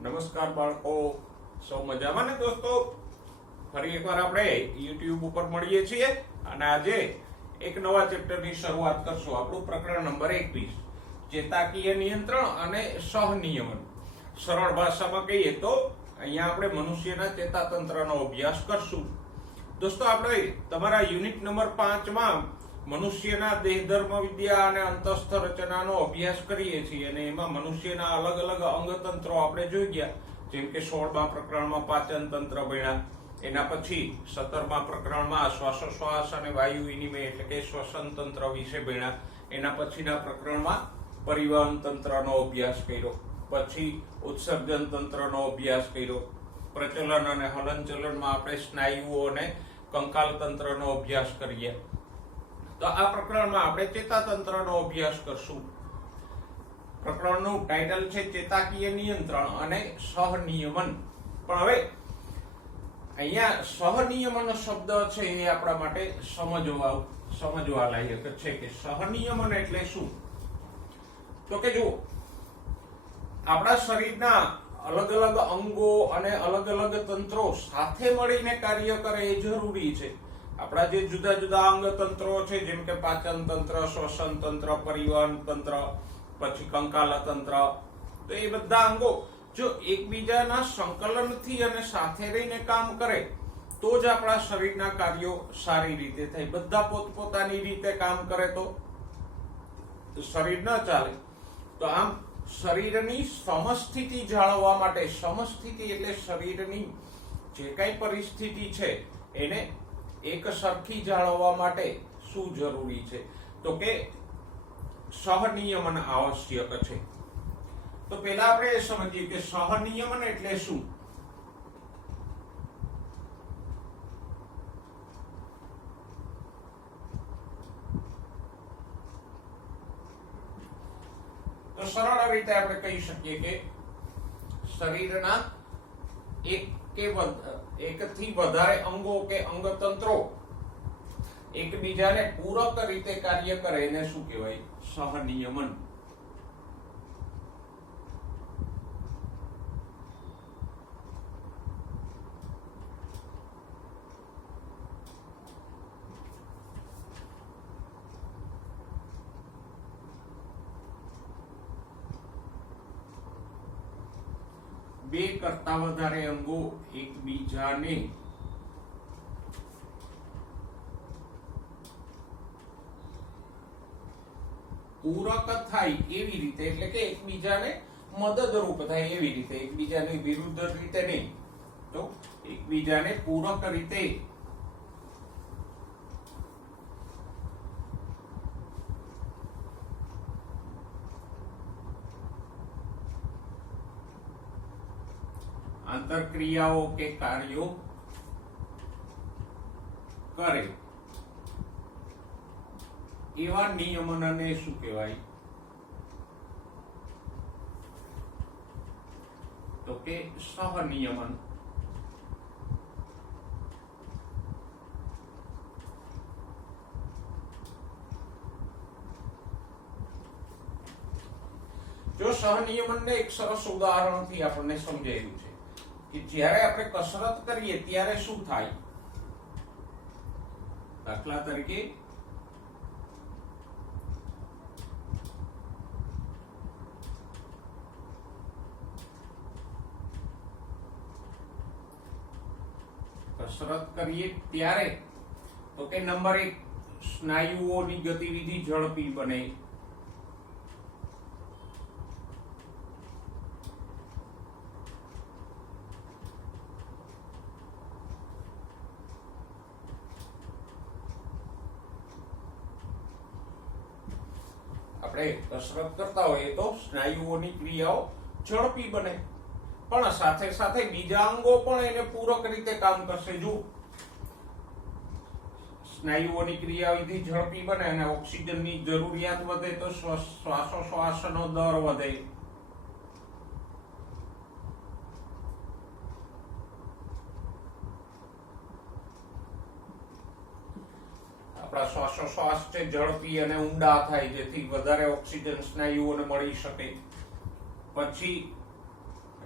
નમસ્કાર બાળકો, સૌ મજામાં ને દોસ્તો? ફરી એકવાર આપણે YouTube ઉપર મળીએ છીએ અને આજે એક નવા ચેપ્ટરની શરૂઆત કરશું. આપણું પ્રકરણ નંબર 21, ચેતાકીય નિયંત્રણ અને સહનિયમન. સરળ ભાષામાં કહીએ તો અહીંયા આપણે મનુષ્યના ચેતાતંત્રનો અભ્યાસ કરશું. દોસ્તો, આપણે તમારા યુનિટ નંબર 5માં મનુષ્યના દેહધર્મ વિદ્યા અને અંતસ્થ રચનાનો અભ્યાસ કરીએ છીએ અને એમાં મનુષ્યના અલગ અલગ અંગતંત્રો આપણે જોઈ ગયા. જેમ કે 16મા પ્રકરણમાં પાચન તંત્ર ભણ્યા, એના પછી 17મા પ્રકરણમાં શ્વાસોશ્વાસ અને વાયુ વિનિમય એટલે કે શ્વસન તંત્ર વિશે ભણ્યા. એના પછીના પ્રકરણમાં પરિવહન તંત્રનો અભ્યાસ કર્યો, પછી ઉત્સર્જન તંત્રનો અભ્યાસ કર્યો, પ્રચલન અને હલનચલનમાં આપણે સ્નાયુઓ અને કંકાલ તંત્રનો અભ્યાસ કરીએ. તો આ પ્રકરણમાં આપણે ચેતાતંત્રનો અભ્યાસ કરશું. પ્રકરણનું ટાઇટલ છે ચેતાકીય નિયંત્રણ અને સહનિયમન. પણ હવે અહીંયા સહનિયમન શબ્દ છે એ આપણા માટે સમજવા લાયક છે કે સહનિયમન એટલે શું. તો કે જુઓ, આપણા શરીરના અલગ અલગ અંગો અને અલગ અલગ તંત્રો સાથે મળીને કાર્ય કરે એ જરૂરી છે. આપણા જે જુદા જુદા અંગ તંત્રો છે, જેમ કે પાચન તંત્ર, શ્વસન તંત્ર, પરિવહન તંત્ર, પછી કંકાલ તંત્ર, તો એ બધા અંગો જો એકબીજાના સંકલનથી અને સાથે રહીને કામ કરે તો જ આપણા શરીરના કાર્યો સારી રીતે થાય. બધા પોતપોતાની રીતે કામ કરે તો શરીર ન ચાલે. તો આમ શરીરની સમસ્થિતિ જાળવવા માટે, સમસ્થિતિ એટલે શરીરની જે કઈ પરિસ્થિતિ છે એને એક સરખી જાળવવા માટે શું જરૂરી છે? તો કે સહનિયમન આવશ્યક છે. તો પહેલા આપણે એ સમજીએ કે સહનિયમન એટલે શું. તો સરળ રીતે આપણે કહી શકીએ કે શરીરના એકથી વધારે અંગો કે અંગતંત્રો એકબીજાને પૂરક રીતે કાર્ય કરે એને શું કહેવાય? સહનિયમન. બે કરતા વધારે અંગો એકબીજાને પૂરક થાય એવી રીતે, એટલે કે એકબીજાને મદદરૂપ થાય એવી રીતે, એકબીજાની વિરુદ્ધ રીતે નહીં, તો એકબીજાને પૂરક રીતે આંતરક્રિયાઓ કે કાર્યો કરે એવા નિયમનને શું કહેવાય? તો કે સહનિયમન. જો સહનિયમનને એક સરસ ઉદાહરણથી આપણને સમજાવ્યું છે કે જ્યારે આપણે કસરત કરીએ ત્યારે શું થાય. દાખલા તરીકે કસરત કરીએ ત્યારે તો કે નંબર 1, સ્નાયુઓની ગતિવિધિ ઝડપી બને. આપણે કસરત કરતા હોઈએ તો સ્નાયુઓની ક્રિયાઓ ઝડપી બને, પણ સાથે સાથે બીજા અંગો પણ એને પૂરક રીતે કામ કરશે. જો સ્નાયુઓની ક્રિયાવિધિ ઝડપી બને અને ઓક્સિજનની જરૂરિયાત વધે તો શ્વાસોશ્વાસનો દર વધે. આપણા શ્વાસોશ્વાસ છે ઝડપી અને ઊંડા થાય, જેથી વધારે ઓક્સિજન સ્નાયુઓને મળી શકે. પછી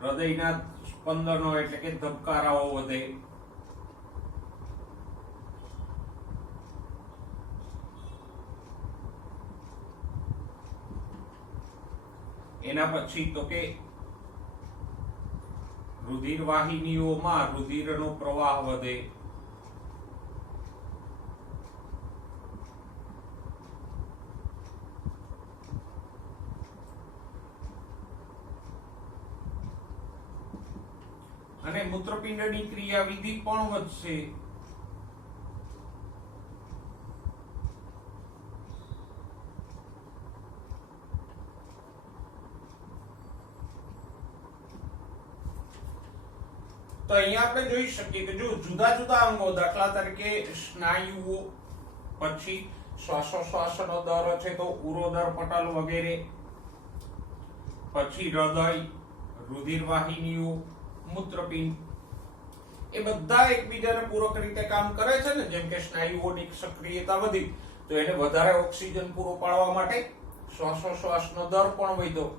હૃદયના સ્પંદનો એટલે કે ધબકારાઓ વધે. એના પછી તો કે રુધિર વાહિનીઓમાં રુધિરનો પ્રવાહ વધે. અને મૂત્રપિંડની ક્રિયાવિધિ પણ વધશે. તો અહીંયા આપણે જોઈ શકીએ કે જો જુદા જુદા અંગો, દાખલા તરીકે સ્નાયુઓ, પછી શ્વાસોશ્વાસનો દર છે તો ઉરોદર પટલ વગેરે, પછી હૃદય, રુધિર વાહિનીઓ, મૂત્રપિંડ, એ બધા એકબીજાને પૂરક રીતે કામ કરે છે ને. જેમ કે સ્નાયુઓની સક્રિયતા વધી તો એને વધારે ઓક્સિજન પૂરો પાડવા માટે શ્વાસોશ્વાસનો દર પણ વધ્યો,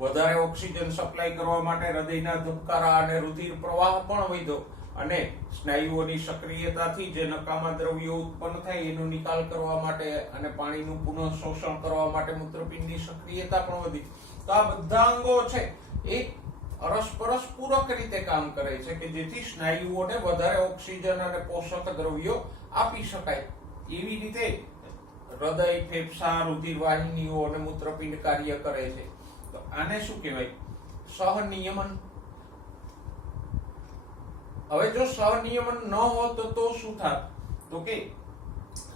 વધારે ઓક્સિજન સપ્લાય કરવા માટે હૃદયના ધબકારા અને રુધિર પ્રવાહ પણ વધ્યો, અને સ્નાયુઓની સક્રિયતાથી જે નકામા દ્રવ્યો ઉત્પન્ન થાય એનો નિકાલ કરવા માટે અને પાણીનું પુનઃ શોષણ કરવા માટે મૂત્રપિંડની સક્રિયતા પણ વધી. તો આ બધા અંગો છે એ અરસપરસ પૂરક રીતે કામ કરે છે કે જેથી સ્નાયુઓને વધારે ઓક્સિજન અને પોષક દ્રવ્યો આપી શકાય. એવી રીતે હૃદય, ફેફસા, રુધિર વાહિનીઓ અને મૂત્રપિંડ કાર્ય કરે છે. તો આને શું કહેવાય? સહનિયમન. હવે જો સહનિયમન ન હોત તો શું થાત? તો કે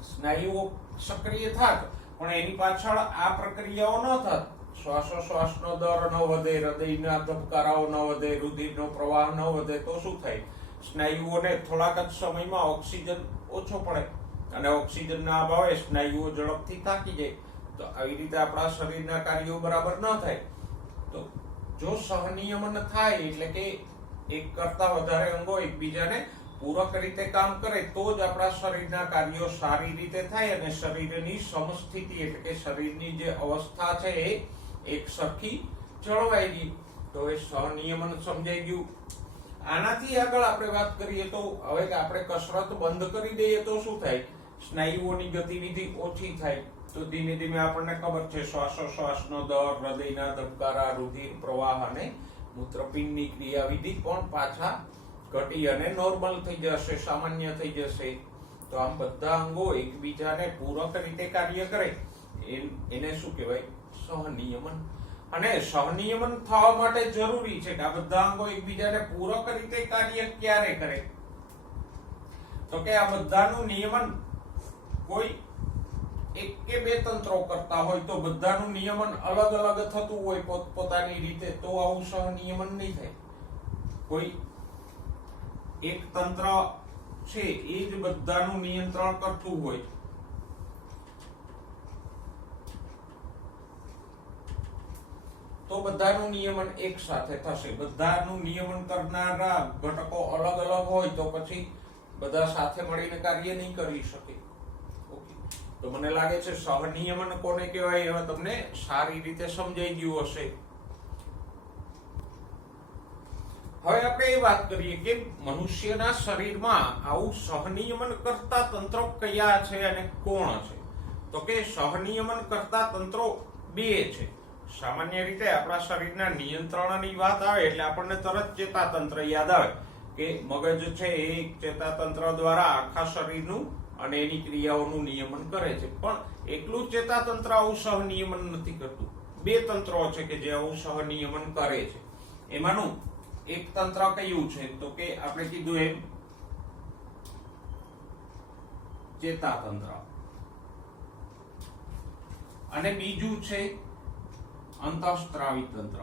સ્નાયુઓ સક્રિય થાત પણ એની પાછળ આ પ્રક્રિયાઓ ન થાત. શ્વાસોશ્વાસનો દર ન વધે, હૃદયના ધબકારાઓ ન વધે, રુધિરનો પ્રવાહ ન વધે તો શું થાય? સ્નાયુઓને થોડાક જ સમયમાં ઓક્સિજન ઓછો પડે અને ઓક્સિજનના અભાવે સ્નાયુઓ ઝડપથી થાકી જાય. તો આવી રીતે આપણા શરીરના કાર્યો બરાબર ન થાય. તો જો સહનિયમન થાય એટલે કે એક કરતા વધારે અંગો એકબીજાને પૂરક રીતે કામ કરે તો જ આપણા શરીરના કાર્યો સારી રીતે થાય અને શરીરની સમસ્થિતિ એટલે કે શરીરની જે અવસ્થા છે એ એક સરખી જળવાઈ ગઈ. તો એ સહનિયમન સમજાઈ ગયું. આનાથી આગળ આપણે વાત કરીએ તો હવે કે આપણે કસરત બંધ કરી દઈએ તો શું થાય? સ્નાયુઓની ગતિવિધિ ઓછી થાય. તો ધીમે ધીમે આપણને ખબર છે શ્વાસોશ્વાસનો દર, હૃદયના ધબકારા, રુધિર પ્રવાહ અને મૂત્રપિંડની ક્રિયાવિધિ પણ પાછા ઘટી અને નોર્મલ થઈ જશે, સામાન્ય થઈ જશે. તો આમ બધા અંગો એકબીજાને પૂરક રીતે કાર્ય કરે એને શું કહેવાય? સહનિયમન. અને સહનિયમન થવા માટે જરૂરી છે કે આ બધા અંગો એકબીજાને પૂરક રીતે કાર્ય ક્યારે કરે? તો કે આ બધાનું નિયમન કોઈ એક કે બે તંત્રો કરતા હોય તો બધાનું નિયમન અલગ અલગ થતું હોય પોતપોતાની રીતે, તો આવું સહનિયમન નહીં થાય. કોઈ એક તંત્ર છે એ જ બધાનું નિયંત્રણ કરતું હોય તો બધાનું નિયમન એક સાથે થશે. બધાનું નિયમન કરનારા ઘટકો અલગ અલગ હોય તો પછી બધા સાથે મળીને કાર્ય નહીં કરી શકે. તો મને લાગે છે સહનિયમન કોને કહેવાય હવે તમને સારી રીતે સમજાઈ ગયું હશે. હવે આપણે એ વાત કરીએ કે મનુષ્યના શરીરમાં આવું સહનિયમન કરતા તંત્રો કયા છે અને કોણ છે? તો કે સહનિયમન કરતા તંત્રો બે છે. સામાન્ય રીતે આપણા શરીરના નિયંત્રણની વાત આવે એટલે આપણને તરત ચેતાતંત્ર યાદ આવે કે મગજ છે એ ચેતાતંત્ર દ્વારા આખા શરીરનું અને એની ક્રિયાઓનું નિયમન કરે છે. પણ એકલું ચેતાતંત્ર આવું સહનિયમન નથી કરતું. બે તંત્રો છે કે જે આવું સહનિયમન કરે છે. એમાંનું એક તંત્ર કયું છે? તો કે આપણે કીધું એમ ચેતાતંત્ર, અને બીજું છે અંતઃસ્ત્રાવી તંત્ર.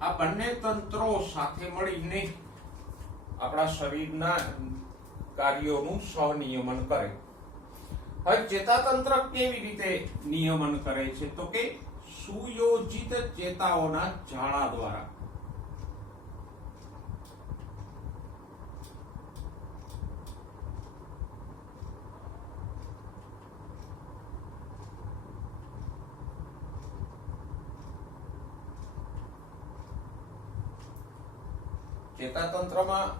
આ બંને તંત્રો સાથે મળીને આપણા શરીરના કાર્યોનું સહનિયમન કરે. હવે ચેતાતંત્ર કેવી રીતે નિયમન કરે છે? તો કે સુયોજિત ચેતાઓના જાળા દ્વારા. ચેતાતંત્રમાં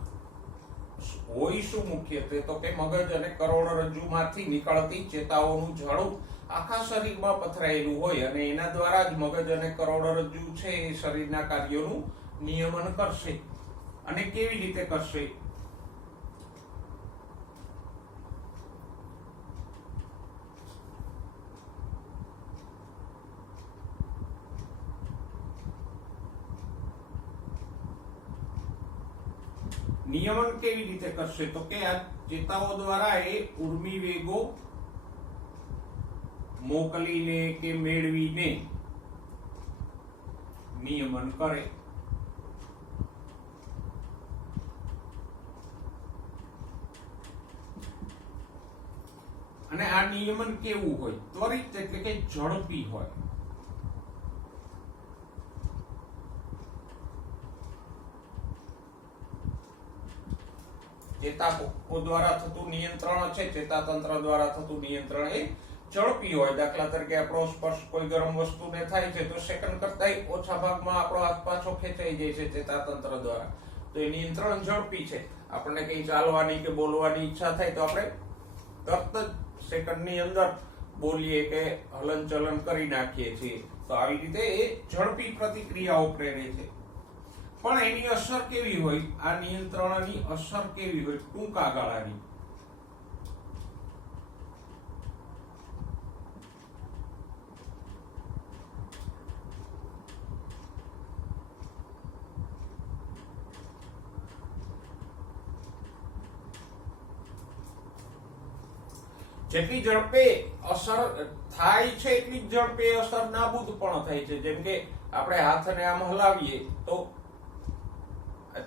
હોય શું મુખ્યત્વે તો કે મગજ અને કરોડરજ્જુમાંથી નીકળતી ચેતાઓનું જાળું આખા શરીરમાં પથરાયેલું હોય અને એના દ્વારા જ મગજ અને કરોડરજ્જુ છે એ શરીરના કાર્યોનું નિયમન કરશે. અને કેવી રીતે કરશે? નિયમન કેવી રીતે કરશે તો કે આ ચેતાઓ દ્વારા એ ઉર્મિ વેગો મોકલીને કે મેળવીને નિયમન કરે. અને આ નિયમન કેવું હોય? ત્વરિત એટલે કે ઝડપી હોય. ચેતાકો દ્વારા થતું નિયંત્રણ છે, ચેતાતંત્ર દ્વારા થતું નિયંત્રણ એ ઝડપી હોય. દાખલા તરીકે આપણો સ્પર્શ કોઈ ગરમ વસ્તુને થાય છે તો સેકન્ડ કરતાંય ઓછા ભાગમાં આપણો હાથ પાછો ખેંચાઈ જાય છે ચેતાતંત્ર દ્વારા. તો એ નિયંત્રણ ઝડપી છે. આપણને કઈ ચાલવાની કે બોલવાની ઈચ્છા થાય તો આપણે તરત જ સેકન્ડની અંદર બોલીએ કે હલનચલન કરી નાખીએ છીએ. તો આવી રીતે એ ઝડપી પ્રતિક્રિયાઓ પ્રેરે છે. પણ એની અસર કેવી હોય? આ નિયંત્રણની અસર કેવી હોય? ટૂંકા ગાળાની. જેટલી ઝડપે અસર થાય છે એટલી જ ઝડપે અસર નાબૂદ પણ થાય છે. જેમ કે આપણે હાથને આમ હલાવીએ તો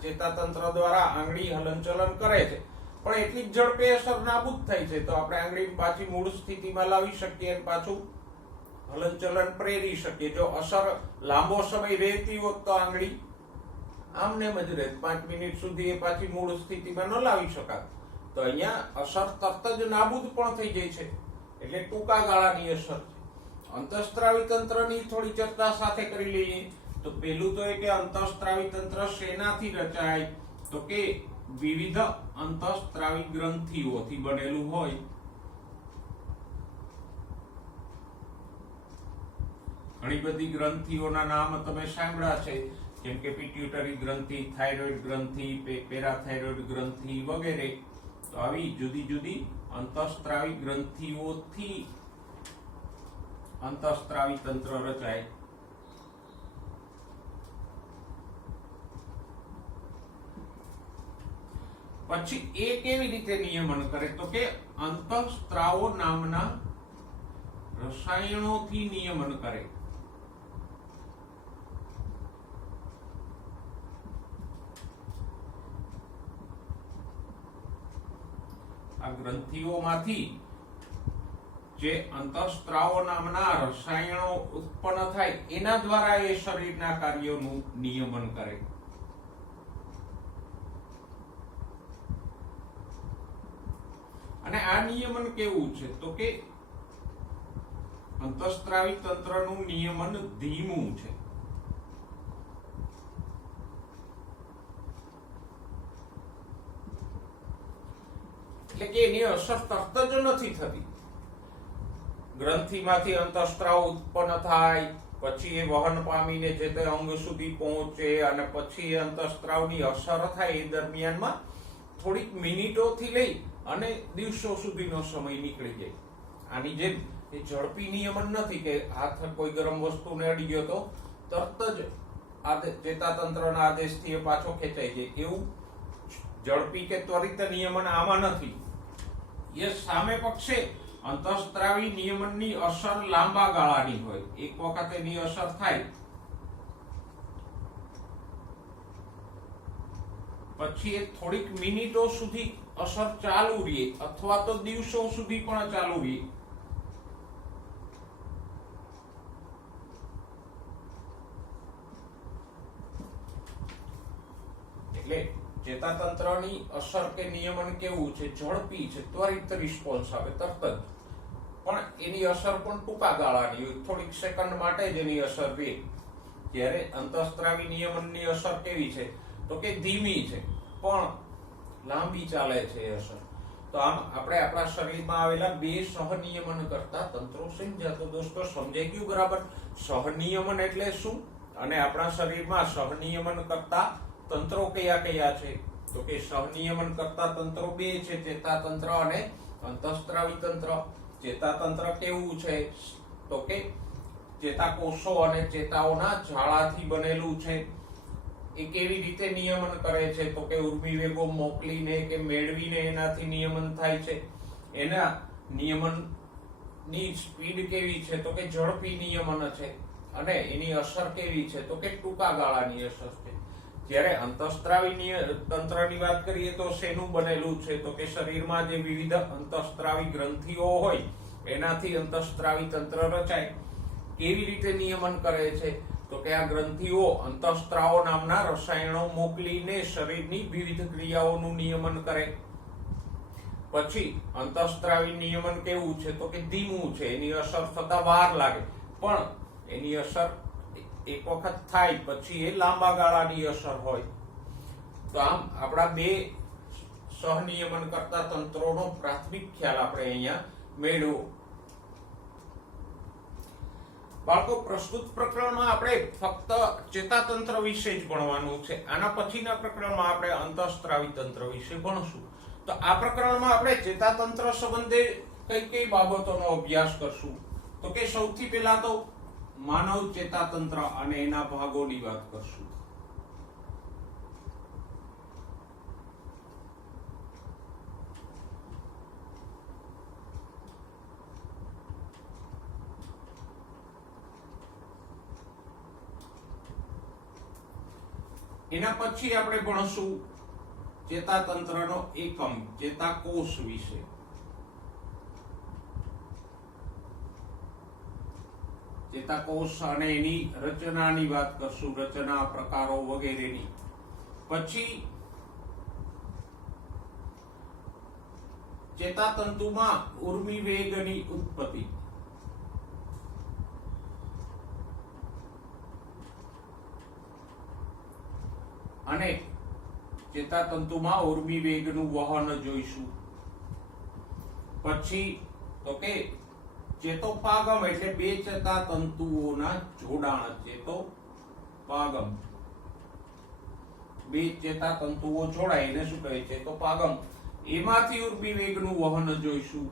ચેતાતંત્ર દ્વારા આંગળી હલનચલન કરે છે, પણ એટલી જ ઝડપે અસર નાબૂદ થાય છે. તો આપણે આંગળી પાછી મૂળ સ્થિતિમાં લાવી શકીએ અને પાછું હલનચલન પ્રેરી શકીએ. જો અસર લાંબો સમય રહેતી હોત તો આંગળી આમનેમ જ રહે, 5 મિનિટ સુધી એ પાછી મૂળ સ્થિતિમાં ન લાવી શકાત. તો અહીંયા અસર તરત જ નાબૂદ પણ થઈ જાય છે. એટલે ટૂંકા ગાળાની અસર છે. અંતઃસ્ત્રાવી તંત્રની થોડી ચર્ચા સાથે કરી લઈએ. તો પહેલું તો એ કે અંતઃસ્ત્રાવી તંત્ર શેનાથી રચાય? તો કે વિવિધ અંતઃસ્ત્રાવી ગ્રંથિઓથી બનેલું હોય. ઘણી બધી ગ્રંથિઓના નામ તમે સાંભળ્યા છે, જેમ કે પિટ્યુટરી ગ્રંથિ, થાઇરોઇડ ગ્રંથિ, પેરાથાઇરોઇડ ગ્રંથિ વગેરે. તો આવી જુદી જુદી અંતઃસ્ત્રાવી ગ્રંથિઓથી અંતઃસ્ત્રાવી તંત્ર રચાય. પછી એ કેવી રીતે નિયમન કરે? તો કે અંતઃસ્ત્રાવો નામના રસાયણોથી નિયમન કરે. આ ગ્રંથિઓમાંથી જે અંતઃસ્ત્રાવો નામના રસાયણો ઉત્પન્ન થાય એના દ્વારા એ શરીરના કાર્યોનું નિયમન કરે. અને આ નિયમન કેવું છે? તો કે અંતઃસ્ત્રાવી તંત્રનું નિયમન ધીમું છે. એટલે કે એની અસર તરત જ નથી થતી. ગ્રંથિમાંથી અંતઃસ્ત્રાવ ઉત્પન્ન થાય, પછી એ વહન પામીને જે તે અંગ સુધી પહોંચે અને પછી અંતઃસ્ત્રાવની અસર થાય એ દરમિયાનમાં થોડીક મિનિટોથી લઈ અને દિવસો સુધીનો સમય નીકળી જાય. આની જેમ એ ઝડપી નિયમન નથી કે હાથ કોઈ ગરમ વસ્તુને અડી ગયો તો તરત જ ચેતાતંત્રના આદેશથી એ પાછો ખેંચાઈ જાય. એવું ઝડપી કે ત્વરિત નિયમન આમાં નથી. એ સામે પક્ષે અંતઃસ્ત્રાવી નિયમનની અસર લાંબા ગાળાની હોય. એક વખત એની અસર થાય પછી એ થોડીક મિનિટો સુધી અસર ચાલુ રહે અથવા તો દિવસો સુધી પણ ચાલુ રહે. એટલે ચેતાતંત્રની અસર કે નિયમન કેવું છે? ઝડપી છે, ત્વરિત રિસ્પોન્સ આવે તરત જ. પણ એની અસર પણ ટૂંકા ગાળાની હોય, થોડીક સેકન્ડ માટે જ એની અસર રહે. જ્યારે અંતઃસ્ત્રાવી નિયમનની અસર કેવી છે? તો કે ધીમી છે પણ લાંબી ચાલે છે એ અસર. તો આમ આપણે આપણા શરીરમાં આવેલા બે સહનિયમન કરતા તંત્રો સમજ્યા. તો દોસ્તો સમજાઈ ગયું બરાબર? સહનિયમન એટલે શું અને આપણા શરીરમાં સહનિયમન કરતા તંત્રો કયા કયા છે? તો કે સહનિયમન કરતા તંત્રો બે છે, ચેતાતંત્ર અને અંતઃસ્ત્રાવી તંત્ર. ચેતાતંત્ર કેવું છે? તો કે ચેતાકોષો અને ચેતાઓના જાળાથી બનેલું છે. એ કેવી રીતે નિયમન કરે છે? તો કે ઉર્મિ વેગો મોકલીને કે મેળવીને એનાથી નિયમન થાય છે. એના નિયમનની સ્પીડ કેવી છે? તો કે ઝડપી નિયમન છે. અને એની અસર કેવી છે? તો કે ટૂંકા ગાળાની અસર છે. જ્યારે અંતઃસ્ત્રાવી તંત્રની વાત કરીએ તો શેનું બનેલું છે? તો કે શરીરમાં જે વિવિધ અંતઃસ્ત્રાવી ગ્રંથિઓ હોય એનાથી અંતઃસ્ત્રાવી તંત્ર રચાય. કેવી રીતે નિયમન કરે છે? તો કે આ ગ્રંથિઓ અંતઃસ્ત્રાવો નામના રસાયણો મોકલીને શરીરની વિવિધ ક્રિયાઓનું નિયમન કરે. પછી અંતઃસ્ત્રાવી નિયમન કેવું છે? તો કે ધીમું છે. એની અસર થતા વાર લાગે, પણ એની અસર એક વખત થાય પછી એ લાંબા ગાળાની અસર હોય. તો આમ આપણા બે સહનિયમન કરતા તંત્રોનો પ્રાથમિક ખ્યાલ આપણે અહીંયા મેળવ્યો. બાળકો, પ્રસ્તુત પ્રકરણમાં આપણે ફક્ત ચેતાતંત્ર વિશે જ ભણવાનું છે. આના પછીના પ્રકરણમાં આપણે અંતઃસ્ત્રાવી તંત્ર વિશે ભણશું. તો આ પ્રકરણમાં આપણે ચેતાતંત્ર સંબંધે કઈ કઈ બાબતોનો અભ્યાસ કરશું? તો કે સૌથી પહેલા તો માનવ ચેતાતંત્ર અને એના ભાગોની વાત કરશું. એના પછી આપણે ભણશું ચેતાતંત્રનો એકમ ચેતાકોષ વિશે. ચેતાકોષ અને એની રચનાની વાત કરશું, રચના, પ્રકારો વગેરેની. પછી ચેતાતંતુમાં ઉર્મિ વેગની ઉત્પત્તિ. અને ચેતાતંતુમાં ઉર્મિ વેગનું વહન જોઈશું. પછી તો કે ચેતોપાગમ એટલે બે ચેતાતંતુઓના જોડાણ. ચેતોપાગમ, બે ચેતાતંતુઓ જોડાય એને શું કહે? ચેતોપાગમ. એમાંથી ઉર્મિ વેગનું વહન જોઈશું.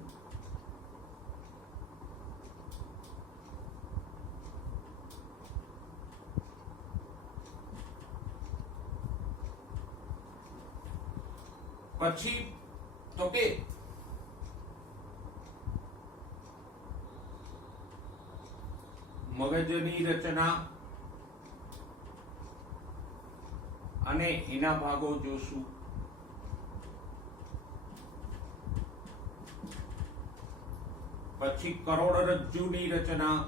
પછી તો કે મગજની રચના અને એના ભાગો જોશું. પછી કરોડરજ્જુની રચના,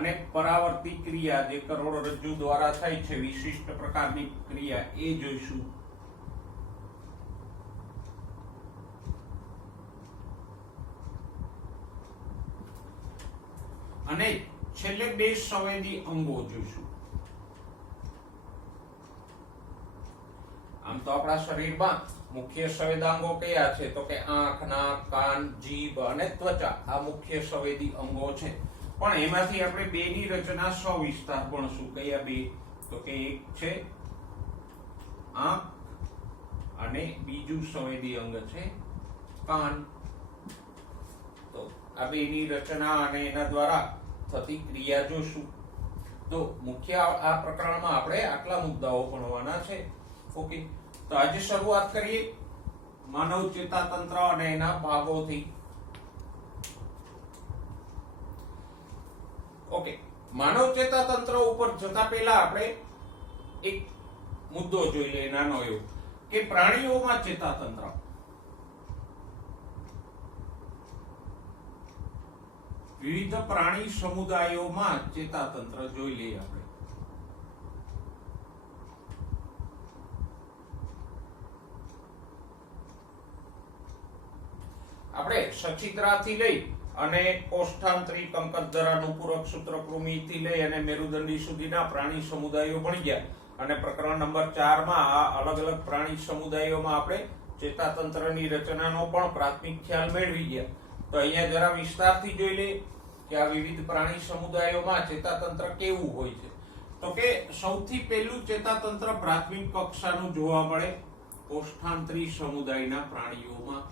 અને પરાવર્તી ક્રિયા જે કરોડરજ્જુ દ્વારા થાય છે, વિશિષ્ટ પ્રકારની ક્રિયા, એ જોઈશું. અને છેલ્લે બે સંવેદી અંગો જોઈશું. આમ તો આપણા શરીરમાં મુખ્ય સંવેદાંગો કયા છે? તો કે આંખ, નાક, કાન, જીભ અને ત્વચા. આ મુખ્ય સંવેદી અંગો છે. પણ એમાંથી આપણે બે ની રચના સવિસ્તાર ભણશું. કયા બે? તો કે એક છે આંખ અને બીજું સંવેદી અંગ છે કાન. તો આ બે ની રચના અને એના દ્વારા થતી ક્રિયા જોશું. તો મુખ્ય આ પ્રકરણમાં આપણે આટલા મુદ્દાઓ ભણવાના છે. ઓકે, તો આજે શરૂઆત કરીએ માનવ ચેતાતંત્ર અને એના ભાગોથી. ઓકે, માનવ ચેતાતંત્ર ઉપર જતા પહેલા આપણે એક મુદ્દો જોઈ લઈએ, નાનો એવો, કે પ્રાણીઓમાં ચેતાતંત્ર. વિવિધ પ્રાણી સમુદાયોમાં ચેતાતંત્ર જોઈ લઈએ આપણે. આપણે સચિત્રાથી લઈ અને કોષ્ઠાંતરી, કંકતધરા, નુપુરક, સૂત્રકૃમિથી લઈ અને મેરુદંડી સુધીના પ્રાણી સમુદાયો ભણી ગયા. અને પ્રકરણ નંબર 4 માં આ અલગ અલગ પ્રાણી સમુદાયોમાં આપણે ચેતાતંત્રની રચનાનો પણ પ્રાથમિક ખ્યાલ મેળવી ગયા. તો અહીંયા જરા વિસ્તારથી જોઈ લઈએ કે આ વિવિધ પ્રાણી સમુદાયોમાં ચેતાતંત્ર કેવું હોય છે. તો કે સૌથી પહેલું ચેતાતંત્ર પ્રાથમિક કક્ષાનું જોવા મળે કોષ્ઠાંતરી સમુદાયના પ્રાણીઓમાં.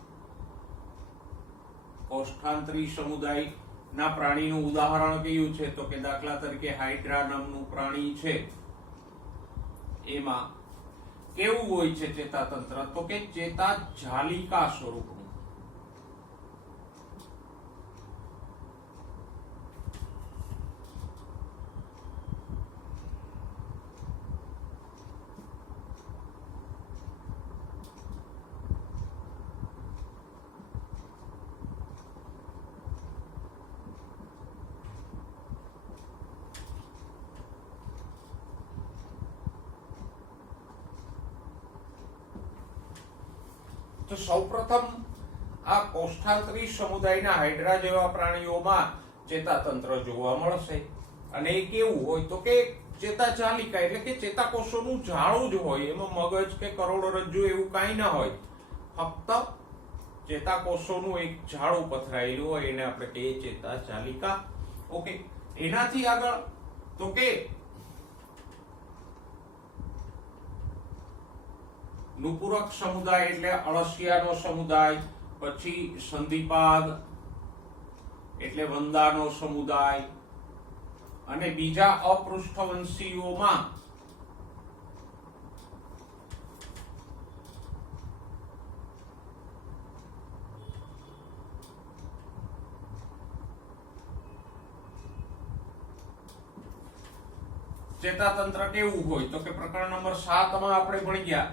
કોષ્ઠાંતરી સમુદાયના પ્રાણીનું ઉદાહરણ કયું છે? તો કે દાખલા તરીકે હાઇડ્રા નામનું પ્રાણી છે. એમાં કેવું હોય છે ચેતાતંત્ર? તો કે ચેતા જાલિકા સ્વરૂપનું. તો સૌપ્રથમ આ કોષ્ઠાંતરી સમુદાયના હાઇડ્રા જેવા પ્રાણીઓમાં ચેતાતંત્ર જોવા મળશે. અને એ કેવું હોય? તો કે ચેતાજાલિકા એટલે કે ચેતાકોષોનું જાળું જ હોય. એમાં મગજ કે કરોડરજ્જુ એવું કાંઈ ના હોય, ફક્ત ચેતાકોષોનું એક જાળું પથરાયેલું હોય, એને આપણે કહીએ ચેતાજાલિકા. ઓકે, એનાથી આગળ તો કે નુપુરક સમુદાય એટલે અળસિયાનો સમુદાય, પછી સંધિપાદ એટલે વંદાનો સમુદાય, અને બીજા અપૃષ્ઠવંશીઓમાં ચેતાતંત્ર કેવું હોય? તો કે પ્રકરણ નંબર 7 માં આપણે ભણી ગયા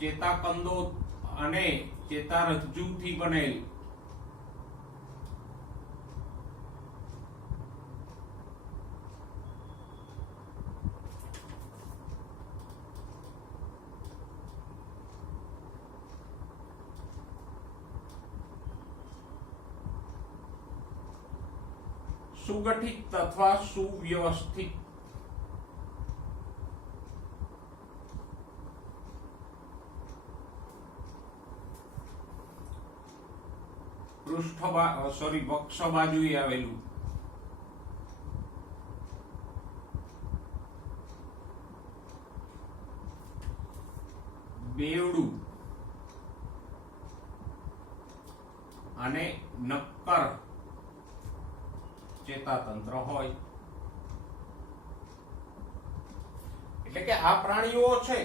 ચેતાકંદો અને ચેતારજ્જુથી બનેલ સુગઠિત અથવા સુવ્યવસ્થિત વક્ષ બાજુએ આવેલું બેવડું અને નક્કર ચેતાતંત્ર હોય. એટલે કે આ પ્રાણીઓ છે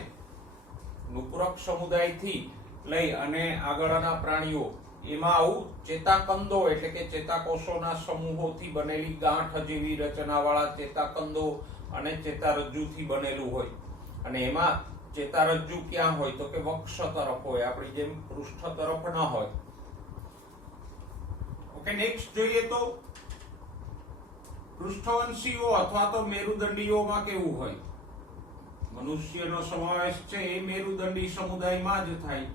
નુપુરક સમુદાયથી લઈ અને આગળના પ્રાણીઓ, એમાં આવું ચેતાકંદો એટલે કે ચેતાકોષોના સમૂહોથી બનેલી ગાંઠ જેવી રચનાવાળા ચેતાકંદો અને ચેતારજ્જુથી બનેલું હોય. અને એમાં ચેતારજ્જુ ક્યાં હોય? તો કે વક્ષ તરફ હોય, આપણી જેમ પૃષ્ઠ તરફ ન હોય. ઓકે, નેક્સ્ટ જોઈએ તો પૃષ્ઠવંશીઓ અથવા તો મેરુદંડીઓમાં કેવું હોય? મનુષ્યનો સમાવેશ છે એ મેરુદંડી સમુદાયમાં જ થાય.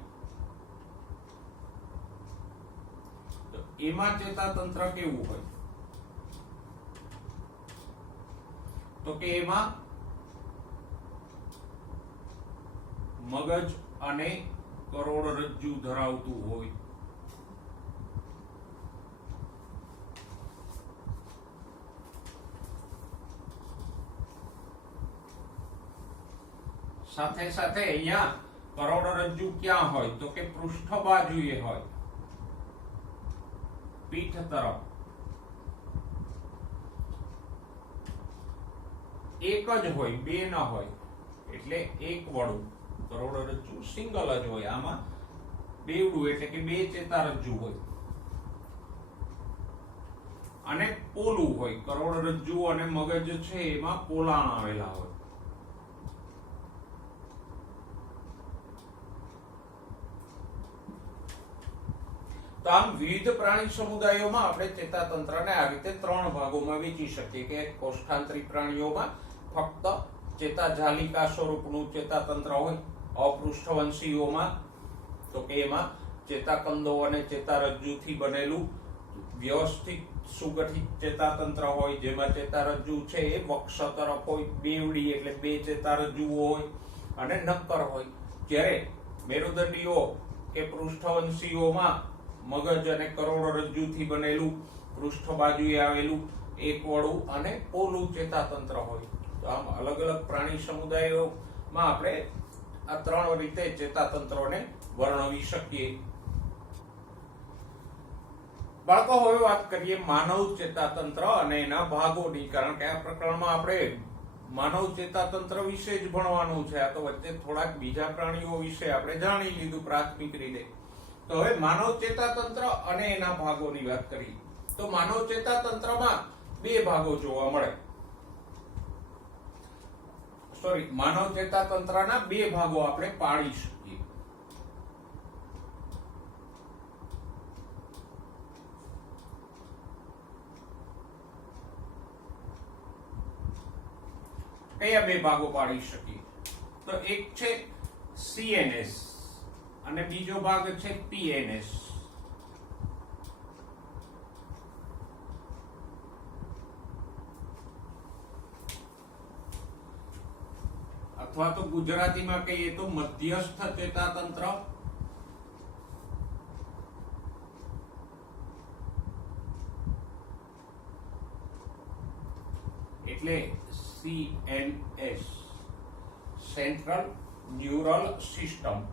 તો એમાં ચેતાતંત્ર કેવું હોય? તો કે એમાં મગજ અને કરોડરજ્જુ ધરાવતું હોય. સાથે સાથે અહીંયા કરોડરજ્જુ ક્યાં હોય? તો કે પૃષ્ઠ બાજુએ હોય, પીઠ તરફ. એક જ હોય, બે ન હોય, એટલે એક વડું કરોડરજ્જુ સિંગલ જ હોય. આમાં બેવડું એટલે કે બે ચેતારજ્જુ હોય, અને પોલું હોય. કરોડરજ્જુ અને મગજ છે એમાં પોલાણ આવેલા હોય. તો આમ વિવિધ પ્રાણી સમુદાયોમાં આપણે ચેતાતંત્રને આ રીતે 3 ભાગોમાં વહેંચી શકીએ કે કોષ્ઠાંતરી પ્રાણીઓમાં ફક્ત ચેતાજાલિકા સ્વરૂપનું ચેતાતંત્ર હોય, અપૃષ્ઠવંશીઓમાં તો કે એમાં ચેતાકંદો અને ચેતારજ્જુથી બનેલું વ્યવસ્થિત સુગઠિત ચેતાતંત્ર હોય, જેમાં ચેતારજ્જુ છે એ વક્ષ તરફ હોય, બેવડી એટલે બે ચેતારજ્જુઓ હોય અને નક્કર હોય. જ્યારે મેરુદંડીઓ કે પૃષ્ઠવંશીઓમાં મગજ અને કરોડરજ્જુથી બનેલું પૃષ્ઠ બાજુએ આવેલું એકવળું અને પોલું ચેતાતંત્ર હોય. તો આમ અલગ અલગ પ્રાણી સમુદાયોમાં આપણે આ ત્રણ રીતે ચેતાતંત્રોને વર્ણવી શકીએ. બાળકો, હવે વાત કરીએ માનવ ચેતાતંત્ર અને એના ભાગોની, કારણ કે આ પ્રકરણમાં આપણે માનવ ચેતાતંત્ર વિશે જ ભણવાનું છે. આ તો વચ્ચે થોડાક બીજા પ્રાણીઓ વિશે આપણે જાણી લીધું પ્રાથમિક રીતે. તો હવે માનવ ચેતાતંત્ર અને એના ભાગોની વાત કરીએ. તો માનવ ચેતાતંત્રમાં બે ભાગો જોવા મળે. માનવ ચેતાતંત્રના બે ભાગો આપણે પાડી શકીએ. કયા બે ભાગો પાડી શકીએ? તો એક છે CNS અને બીજો ભાગ છે PNS. અથવા તો ગુજરાતીમાં કહીએ તો મધ્યસ્થ ચેતાતંત્ર એટલે CNS, central neural system.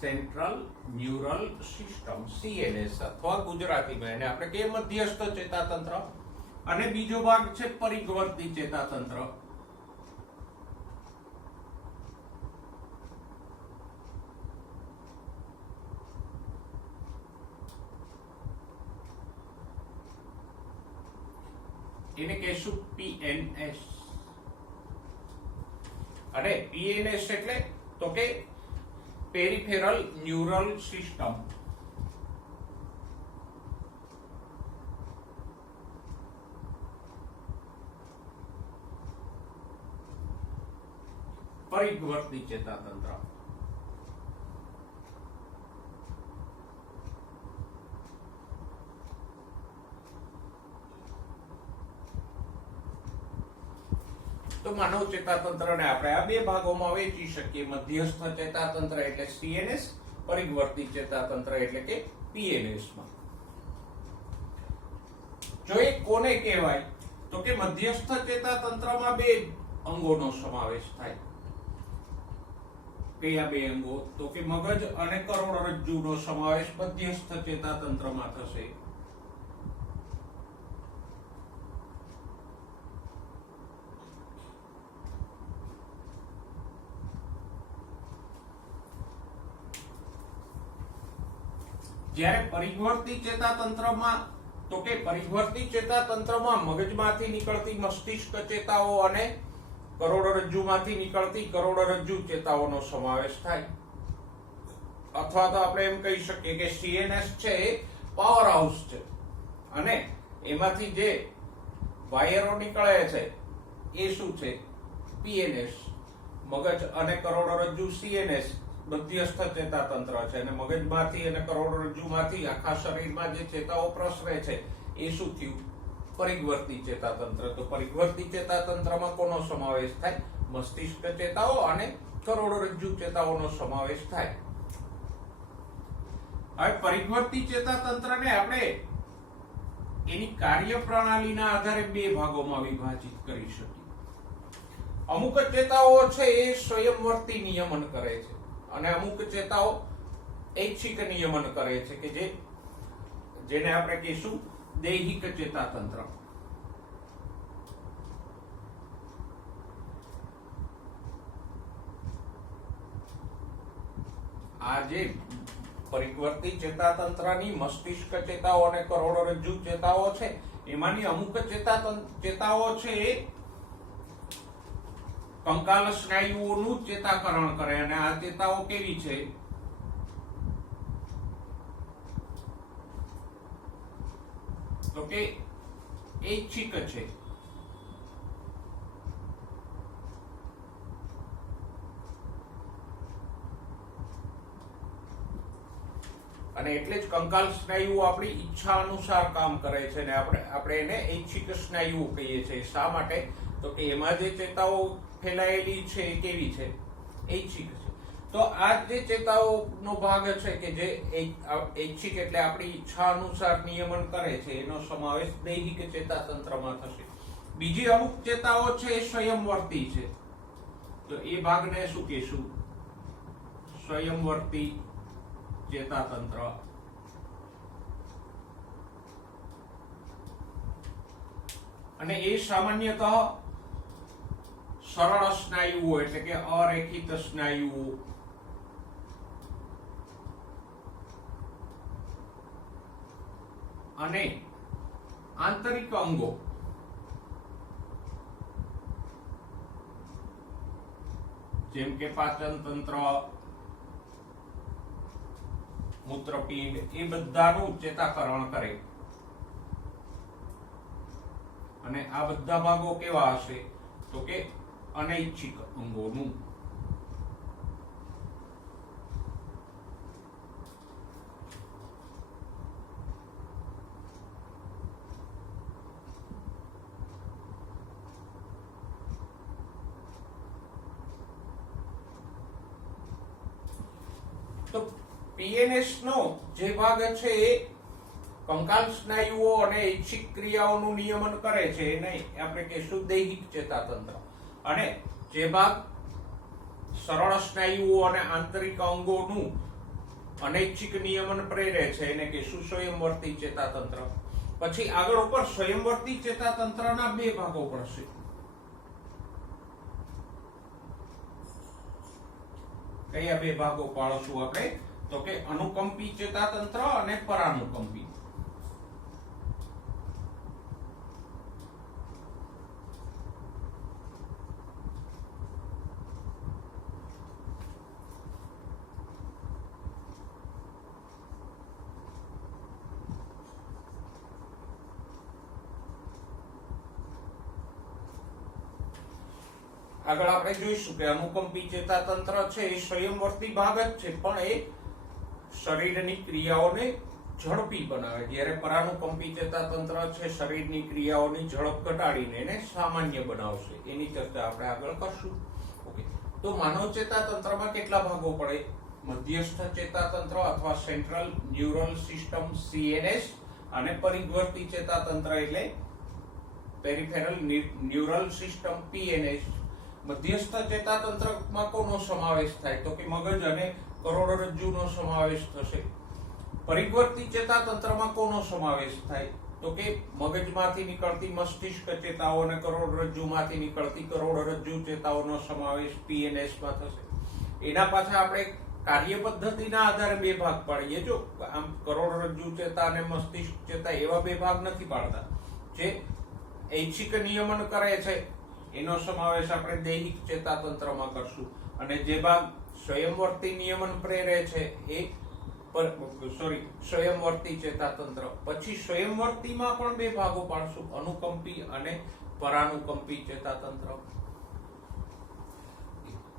Central neural system, CNS, અથવા ગુજરાતીમાં એને આપણે કહીએ મધ્યસ્થ ચેતાતંત્ર. અને બીજો ભાગ છે પરિવર્તી ચેતાતંત્ર. એને કહીશું PNS. અને PNS એટલે તો કે પેરિફેરલ ન્યુરલ સિસ્ટમ. પરિવર્તી ચેતાતંત્ર. તો માનવ ચેતાતંત્રને આપણે આ બે ભાગોમાં વહેંચી શકીએ. મધ્યસ્થ ચેતાતંત્ર એટલે CNS, પરિવર્તી ચેતાતંત્ર એટલે કે PNS માં. જો એ કોને કહેવાય તો કે મધ્યસ્થ ચેતાતંત્રમાં બે અંગોનો સમાવેશ થાય. કયા બે અંગો? તો કે મગજ અને કરોડરજ્જુનો સમાવેશ મધ્યસ્થ ચેતાતંત્રમાં થશે. જ્યારે પરિવર્તી ચેતાતંત્રમાં તો કે પરિવર્તી ચેતાતંત્રમાં મગજમાંથી નીકળતી મસ્તિષ્ક ચેતાઓ અને કરોડરજ્જુમાંથી નીકળતી કરોડરજ્જુ ચેતાઓનો સમાવેશ થાય. અથવા તો આપણે એમ કહી શકીએ કે CNS છે એ પાવર હાઉસ છે અને એમાંથી જે વાયરો નીકળે છે એ શું છે? PNS. મગજ અને કરોડરજ્જુ CNS મધ્યસ્થ ચેતાતંત્ર છે અને મગજમાંથી અને કરોડરજ્જુમાંથી આખા શરીરમાં જે ચેતાઓ પ્રસરે છે એ શું થયું? પરિવર્તી ચેતાતંત્ર. તો પરિવર્તી ચેતાતંત્રમાં કોનો સમાવેશ થાય? મસ્તિષ્ક ચેતાઓ અને કરોડરજ્જુ ચેતાઓનો સમાવેશ થાય. હવે પરિવર્તી ચેતાતંત્રને આપણે એની કાર્યપ્રણાલીના આધારે બે ભાગોમાં વિભાજિત કરી શકીએ. અમુક ચેતાઓ છે એ સ્વયંવર્તી નિયમન કરે છે અને અમુક ચેતાઓ ઐચ્છિક નિયમન કરે છે કે જેને આપણે કહીશું દૈહિક ચેતાતંત્ર. આ જે પરિવર્તી ચેતાતંત્રની મસ્તિષ્ક ચેતાઓ અને કરોડરજ્જુ ચેતાઓ છે એમાંની અમુક ચેતાઓ છે એ કંકાલ સ્નાયુઓનું ચેતાકરણ કરે, અને આ ચેતાઓ કેવી છે? તો કે ઐચ્છિક છે. અને એટલે જ કંકાલ સ્નાયુઓ આપણી ઈચ્છા અનુસાર કામ કરે છે, ને આપણે એને ઐચ્છિક સ્નાયુઓ કહીએ છીએ. શા માટે? તો કે એમાં જે ચેતાઓ ફેલાયેલી છે એ કેવી છે? ઐચ્છિક છે. તો આ જે ચેતાઓનો ભાગ છે કે જે ઐચ્છિક એટલે આપણી ઈચ્છા અનુસાર નિયમન કરે છે, એનો સમાવેશ દૈહિક ચેતાતંત્રમાં થશે. બીજી અમુક ચેતાઓ છે એ સ્વયંવર્તી છે. તો એ ભાગને શું કહેશું? સ્વયંવર્તી ચેતાતંત્ર. અને એ સામાન્યતઃ સરળ સ્નાયુઓ એટલે કે અરેખિત સ્નાયુઓ અને આંતરિક અંગો જેમ કે પાચન તંત્ર, મૂત્રપિંડ, એ બધાનું ચેતાકરણ કરે. અને આ બધા ભાગો કેવા હશે? તો કે અનૈચ્છિક અંગોનું. તો પીએનએસ નો જે ભાગ છે એ કંકાલ સ્નાયુઓ અને ઐચ્છિક ક્રિયાઓનું નિયમન કરે છે, એને આપણે કહીશું દૈહિક ચેતાતંત્ર. અને જે ભાગ સરળ સ્નાયુઓ અને આંતરિક અંગોનું અનૈચ્છિક નિયમન પ્રેરે છે એને કહીશું સ્વયંવર્તી ચેતાતંત્ર. પછી આગળ ઉપર સ્વયંવર્તી ચેતાતંત્રના બે ભાગો પડશે. કયા બે ભાગો પાડશું આપણે? તો કે અનુકંપી ચેતાતંત્ર અને પરાનુકંપી. આગળ આપણે જોઈશું કે અનુકંપી ચેતાતંત્ર છે એ સ્વયંવર્તી ભાગ જ છે, પણ એ શરીરની ક્રિયાઓને ઝડપી બનાવે. જ્યારે પરાનુકંપી ચેતાતંત્ર છે શરીરની ક્રિયાઓની ઝડપ ઘટાડીને એને સામાન્ય બનાવશે. એની ચર્ચા આપણે આગળ કરશું. ઓકે, તો માનવ ચેતાતંત્રમાં કેટલા ભાગો પડે? મધ્યસ્થ ચેતાતંત્ર અથવા સેન્ટ્રલ ન્યુરલ સિસ્ટમ CNS, અને પરિવર્તી ચેતાતંત્ર એટલે પેરિફેરલ ન્યુરલ સિસ્ટમ PNS. મધ્યસ્થ ચેતાતંત્રમાં કોનો સમાવેશ થાય? તો કે મગજ અને કરોડરજ્જુનો સમાવેશ થશે. પરિવર્તી ચેતાતંત્રમાં કોનો સમાવેશ થાય? તો કે મગજમાંથી નીકળતી મસ્તિષ્ક ચેતાઓ અને કરોડરજ્જુમાંથી નીકળતી કરોડરજ્જુ ચેતાઓનો સમાવેશ PNSમાં થશે. એના પાછા આપણે કાર્ય પદ્ધતિના આધારે બે ભાગ પાડીએ. જો આમ કરોડરજ્જુ ચેતા અને મસ્તિષ્ક ચેતા એવા બે ભાગ નથી પાડતા. જે ઐચ્છિક નિયમન કરે છે એનો સમાવેશ આપણે દૈહિક ચેતાતંત્રમાં કરશું, અને જે ભાગ સ્વયંવર્તી નિયમન પ્રેરે છે એ સ્વયંવર્તી ચેતાતંત્ર. પછી સ્વયંવર્તીમાં પણ બે ભાગો પાડશું, અનુકંપી અને પરાનુકંપી ચેતાતંત્ર.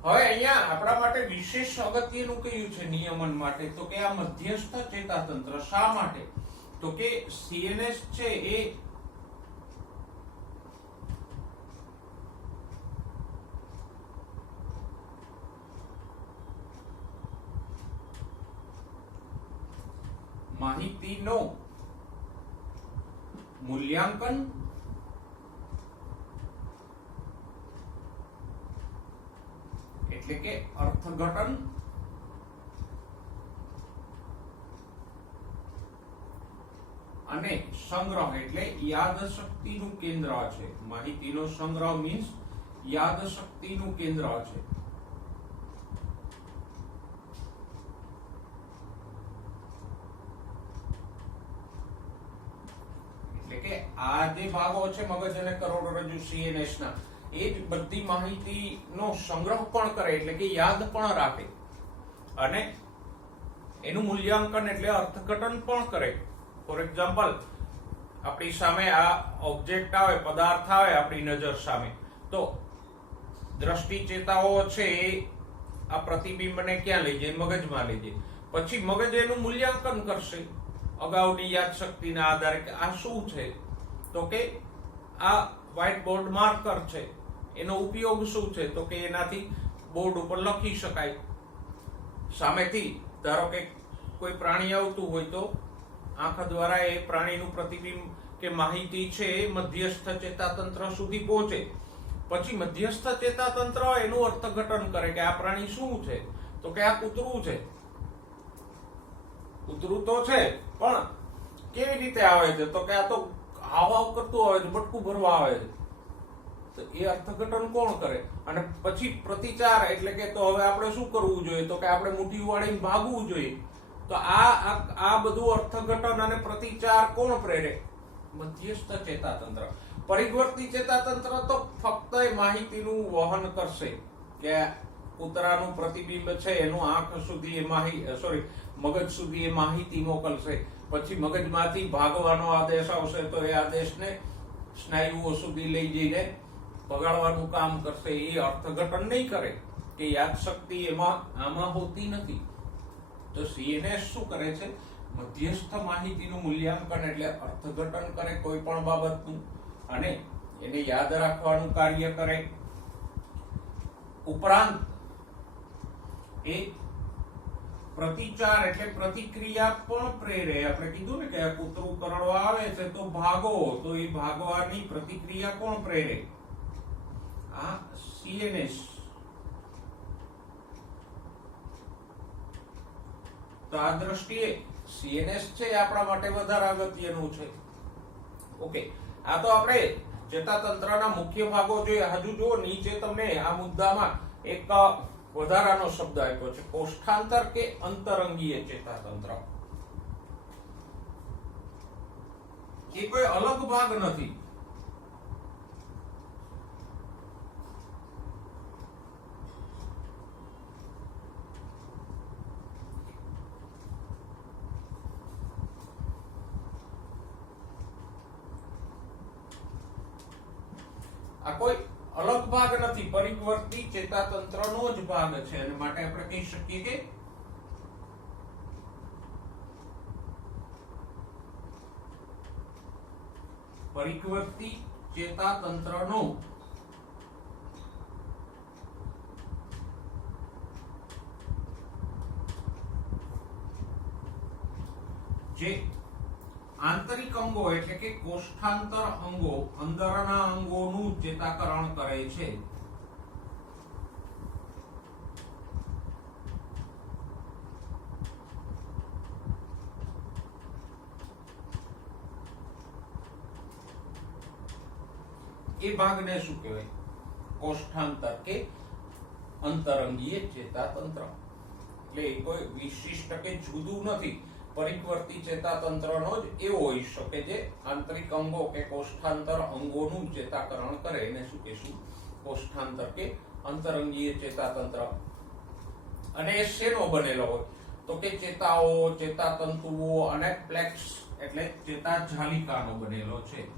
હવે અહીંયા આપણા માટે વિશેષ અગત્યનું કયું છે નિયમન માટે? તો કે આ મધ્યસ્થ ચેતાતંત્ર. શા માટે? તો કે CNS છે એ માહિતીનો મૂલ્યાંકન એટલે કે અર્થઘટન અને સંગ્રહ એટલે યાદશક્તિનું કેન્દ્ર છે. માહિતીનો સંગ્રહ મીન્સ યાદશક્તિનું કેન્દ્ર છે. એટલે કે આ આ જે ભાગો છે મગજ અને કરોડરજ્જુ CNS ના, એ જ બધી માહિતીનો સંગ્રહ પણ કરે, એટલે કે યાદ પણ રાખે અને એનું મૂલ્યાંકન એટલે અર્થઘટન પણ કરે. ફોર એક્ઝામ્પલ, આપણી સામે આ ઓબ્જેક્ટ આવે, પદાર્થ આવે આપણી નજર સામે, તો દ્રષ્ટિ ચેતાઓ છે એ આ પ્રતિબિંબને ક્યાં લઈ જાય? મગજમાં લઈ જાય. પછી મગજ એનું મૂલ્યાંકન કરશે અગાઉની યાદશક્તિના આધારે કે આ શું છે, તો કે આ વ્હાઇટ બોર્ડ માર્કર છે, એનો ઉપયોગ શું છે, તો કે એનાથી બોર્ડ ઉપર લખી શકાય. સામેથી ધારો કે કોઈ પ્રાણી આવતું હોય તો આંખ દ્વારા એ પ્રાણીનું પ્રતિબિંબ કે માહિતી છે એ મધ્યસ્થ ચેતાતંત્ર સુધી પહોંચે. પછી મધ્યસ્થ ચેતાતંત્ર એનું અર્થઘટન કરે કે આ પ્રાણી શું છે, તો કે આ કૂતરું છે. કૂતરું તો છે, પણ કેવી રીતે આવે છે, તો કે આ તો હાવ હાવ કરતું આવે છે, બટકું ભરવા આવે છે. તો એ અર્થઘટન કોણ કરે? અને પછી પ્રતિચાર, એટલે કે તો હવે આપણે શું કરવું જોઈએ, તો કે આપણે મુઠ્ઠી વાળીને ભાગવું જોઈએ. તો આ બધું અર્થઘટન અને પ્રતિચાર કોણ પ્રેરે? મધ્યસ્થ ચેતાતંત્ર. પરિવર્તી ચેતાતંત્ર તો ફક્ત એ માહિતીનું વહન કરશે કે કૂતરાનું પ્રતિબિંબ છે એનું આંખ સુધી મગજ સુધી એ માહિતી મોકલશે. પછી મગજમાંથી ભાગવાનો આદેશ આવશે તો એ આદેશને સ્નાયુઓ સુધી લઈ જઈને ભગાડવાનું કામ કરશે. એ અર્થઘટન નહીં કરે કે યાદશક્તિ આમાં હોતી નથી. તો CNS શું કરે છે? મધ્યસ્થ માહિતીનું મૂલ્યાંકન એટલે અર્થઘટન કરે કોઈ પણ બાબતનું અને એને યાદ રાખવાનું કાર્ય કરે. ઉપરાંત એ પ્રતિચાર એટલે પ્રતિક્રિયા પણ પ્રેરે. આપણે કીધું ને કે આ કૂતરું કરડવા આવે છે તો ભાગો, તો એ ભાગવાની પ્રતિક્રિયા કોણ પ્રેરે? આ CNS. તો આ દ્રષ્ટિએ CNS છે આપણા માટે વધારે અગત્યનું છે. ઓકે, આ તો આપણે ચેતાતંત્રના મુખ્ય ભાગો જોયા. હજુ જો નીચે તમને આ મુદ્દામાં એક વધારાનો શબ્દ આપ્યો છે, કોષ્ઠાંતર કે અંતરંગીય ચેતાતંત્ર. એ કોઈ અલગ ભાગ નથી. આ કોઈ અલગ ભાગ નથી, પરિવર્તી ચેતાતંત્રનો જ ભાગ છે. અને માટે આપણે કહી શકીએ કે પરિવર્તી ચેતાતંત્રનો જે આંતરિક અંગો એટલે કે કોષ્ઠાંતર અંગો, અંદરના અંગોનું ચેતાકરણ કરે છે. એ ભાગને શું કહેવાય? કોષ્ઠાંતર કે અંતરંગીય ચેતાતંત્ર. એટલે કોઈ વિશિષ્ટ કે જુદું નથી. પરિવર્તી ચેતાતંત્રનો જ એવો હોઈ શકે જે આંતરિક અંગો કે કોષ્ઠાંતર અંગોનું ચેતાકરણ કરે. એને શું કહેશું? કોષ્ઠાંતર કે અંતરંગીય ચેતાતંત્ર. અને એ શેનો બનેલો હોય? તો કે ચેતાઓ, ચેતાતંતુઓ અને પ્લેક્સ એટલે ચેતાજાલિકાનો બનેલો છે.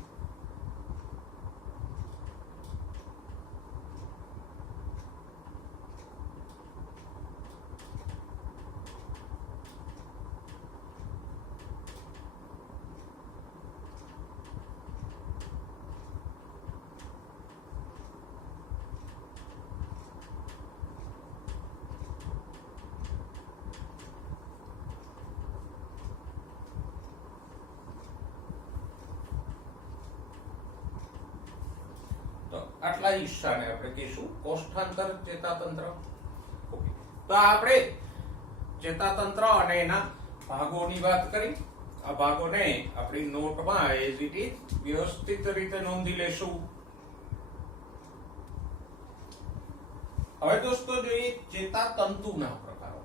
આટલા હિસ્સાને આપણે કહીશું કોષ્ઠાંતર ચેતાતંત્ર. ઓકે, તો આપણે ચેતાતંત્ર અને એના ભાગોની વાત કરી. આ ભાગોને આપણી નોટમાં એઝ ઇટ ઇઝ વ્યવસ્થિત રીતે નોંધી લેશું. હવે દોસ્તો જોઈએ ચેતાતંતુના પ્રકારો.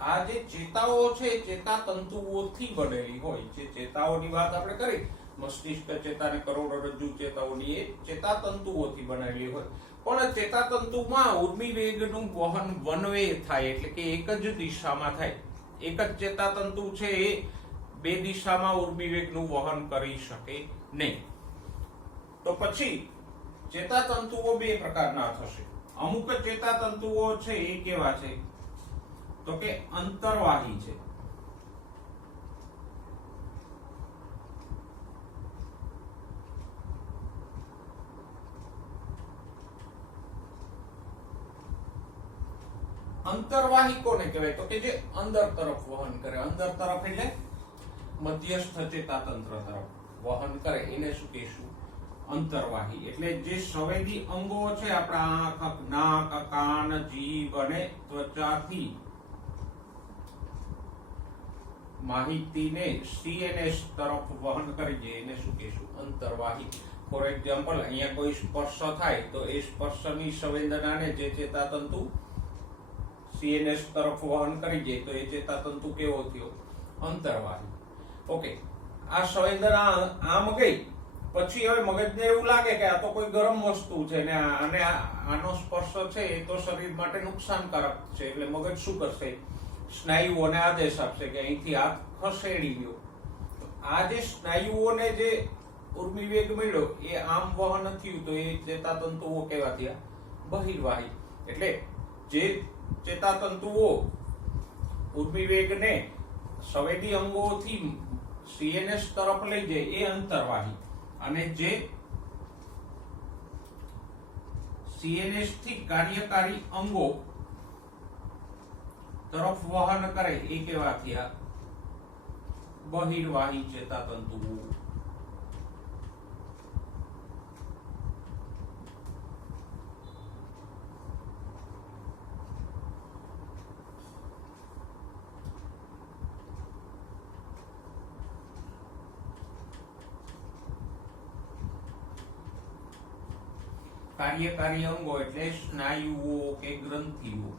આ જે ચેતાઓ છે ચેતાતંતુઓથી બનેલી હોય છે. ચેતાઓની વાત આપણે કરી, મસ્તિષ્ક ચેતા અને કરોડરજ્જુ ચેતાઓની એ ચેતાતંતુઓથી બનેલી હોય, પણ ચેતાતંતુમાં ઉર્મિ વેગનું વહન વન વે થાય, એટલે કે એક જ દિશામાં થાય. એક જ ચેતાતંતુ છે એ બે દિશામાં ઉર્મિ વેગનું વહન કરી શકે નહીં. તો પછી ચેતાતંતુઓ બે પ્રકારના થશે. અમુક ચેતાતંતુઓ છે એ કેવા છે, તો કે અંતર્વાહી છે. અંતર્વાહી કોને કહેવાય, તો કે જે અંદર તરફ વહન કરે. અંદર તરફ એટલે મધ્યસ્થ ચેતાતંત્ર તરફ વહન કરે એને શું કહીશું, અંતર્વાહી. એટલે જે સંવેદી અંગો છે આપણા આંખ, નાક, કાન, જીભ અને ત્વચાથી માહિતીને સીએનએસ તરફ વહન કરી જાય એને શું કહીશું, અંતર્વાહી. ફોર એક્ઝામ્પલ, અહીંયા કોઈ સ્પર્શ થાય તો એ સ્પર્શની સંવેદનાને જે ચેતાતંતુ સીએનએસ તરફ વહન કરી જાય તો એ ચેતાતંતુ કેવો થયો, અંતર્વાહી. ઓકે, આ સંવેદના આમ ગઈ પછી હવે મગજને એવું લાગે કે આ તો કોઈ ગરમ વસ્તુ છે ને અને આનો સ્પર્શ છે એ તો શરીર માટે નુકસાનકારક છે, એટલે મગજ શું કરશે, સ્નાયુઓને આદેશ આપશે કે અહીંથી હાથ ખસેડી લ્યો. આ જે સ્નાયુઓને જે ઉર્મિ વેગ મળ્યો એ આમ વહન થયું તો એ ચેતાતંતુઓ કેવા થયા, બહિર્વાહી. એટલે જે ચેતાતંતુઓ ઉર્મિ વેગને સંવેદી અંગોથી સીએનએસ તરફ લઈ જાય એ અંતર્વાહી, અને જે સીએનએસ થી કાર્યકારી અંગો તરફ વહન કરે એ કેવા થયા, બહિર્વાહી ચેતાતંતુઓ. કાર્યકારી અંગો એટલે સ્નાયુઓ કે ગ્રંથિઓ.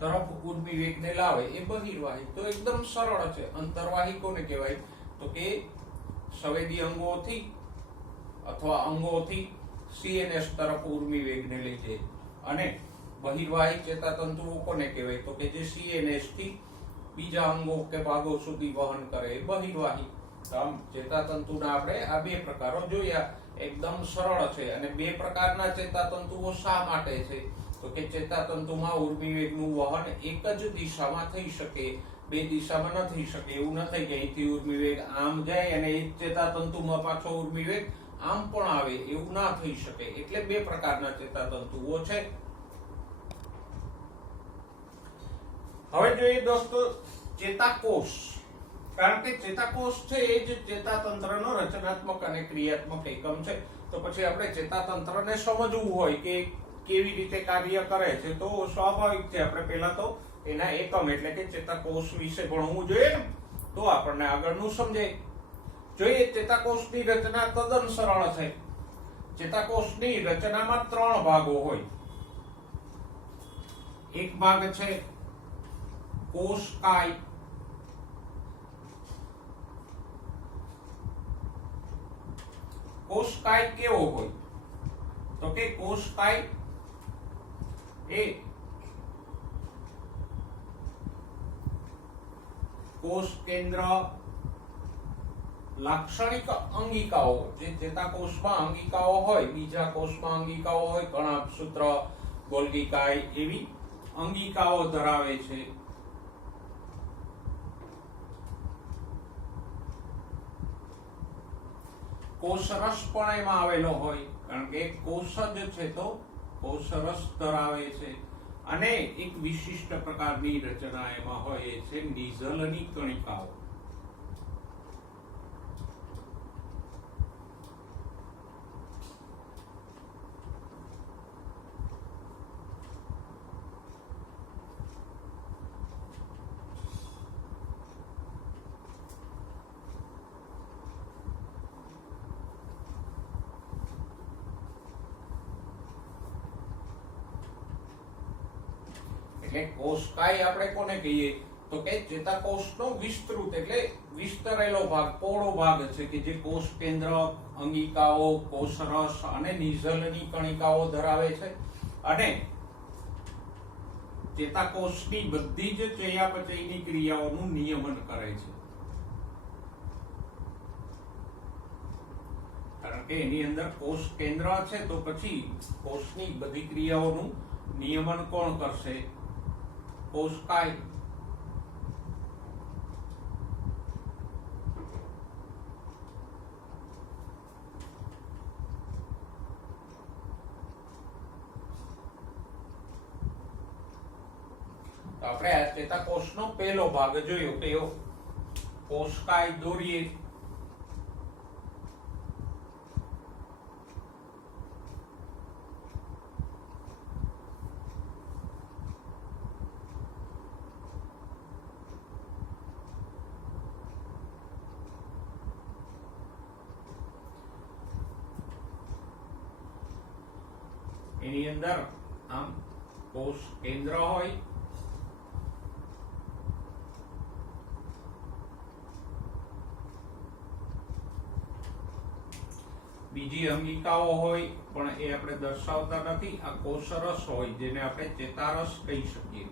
તરફ ઉર્મિ વેગને લાવે એ બહિર્વાહી. તો એકદમ સરળ છે. અંતર્વાહી કોને કહેવાય, તો કે સંવેદી અંગોથી અથવા અંગોથી સીએનએસ તરફ ઉર્મિ વેગને લઈ જાય. અને બહિર્વાહી ચેતાતંતુઓ કોને કહેવાય, તો કે જે સીએનએસ થી બીજા અંગો કે ભાગો સુધી વહન કરે એ બહિર્વાહી. આમ ચેતાતંતુના આપણે આ બે પ્રકારો જોયા, એકદમ સરળ છે. અને બે પ્રકારના ચેતાતંતુઓ શા માટે છે, તો કે ચેતાતંતુમાં ઉર્મિ વેગનું વહન એક જ દિશામાં થઈ શકે, બે દિશામાં ન થઈ શકે. એવું ન થઈ કે અહીંથી ઉર્મિ વેગ આમ જાય અને એક ચેતાતંતુમાં પાછો ઉર્મિ વેગ આમ પણ આવે, એવું ના થઈ શકે. એટલે બે પ્રકારના ચેતાતંતુઓ છે. હવે જોઈએ દોસ્તો ચેતાકોષ. કારણ કે ચેતાકોષ છે એ જ ચેતાતંત્રનો રચનાત્મક અને ક્રિયાત્મક એકમ છે. તો પછી આપણે ચેતાતંત્રને સમજવું હોય કે કેવી રીતે કાર્ય કરે છે તો સ્વાભાવિક છે આપણે પહેલા તો એના એકમ એટલે કે ચેતાકોષ વિશે ભણવું જોઈએ ને, તો આપણને આગળનું સમજાય. જોઈએ ચેતાકોષની રચના તદ્દન સરળ છે. ચેતાકોષની રચનામાં 3 ભાગો હોય. એક ભાગ છે કોષકાય. કોષકાય કેવો હોય, તો કે કોષકાય એ કોષ કેન્દ્ર, લાક્ષણિક અંગિકાઓ, જે ચેતાકોષમાં અંગિકાઓ હોય, બીજા કોષમાં અંગિકાઓ હોય, કણાભસૂત્ર, ગોલ્ગી કાય એવી અંગિકાઓ ધરાવે છે. કોષરસ પણ એમાં આવેલો હોય, કારણ કે કોષ જ છે તો કોષરસ ધરાવે છે. અને એક વિશિષ્ટ પ્રકારની રચના એમાં હોય એ છે નિઝલની કણિકાઓ. એટલે કોષકાય આપણે કોને કહીએ તો કે ચેતાકોષનો વિસ્તૃત એટલે વિસ્તરેલો ભાગ, પહોળો ભાગ છે કે જે કોષ કેન્દ્ર, અંગિકાઓ, કોષરસ અને નિઝલની કણિકાઓ ધરાવે છે અને ચેતાકોષની બધી જ ચયાપચયની ક્રિયાઓનું નિયમન કરે છે. કારણ કે એની અંદર કોષ કેન્દ્ર છે તો પછી કોષની બધી ક્રિયાઓનું નિયમન કોણ કરશે? કોષકાય. તો આપણે આ ચેતાકોષનો પહેલો ભાગ જોયો કે કોષકાય દોરીએ. એની અંદર આમ કોષ કેન્દ્ર હોય, બીજી અંગિકાઓ હોય પણ એ આપણે દર્શાવતા નથી. આ કોષરસ હોય જેને આપણે ચેતારસ કહી શકીએ.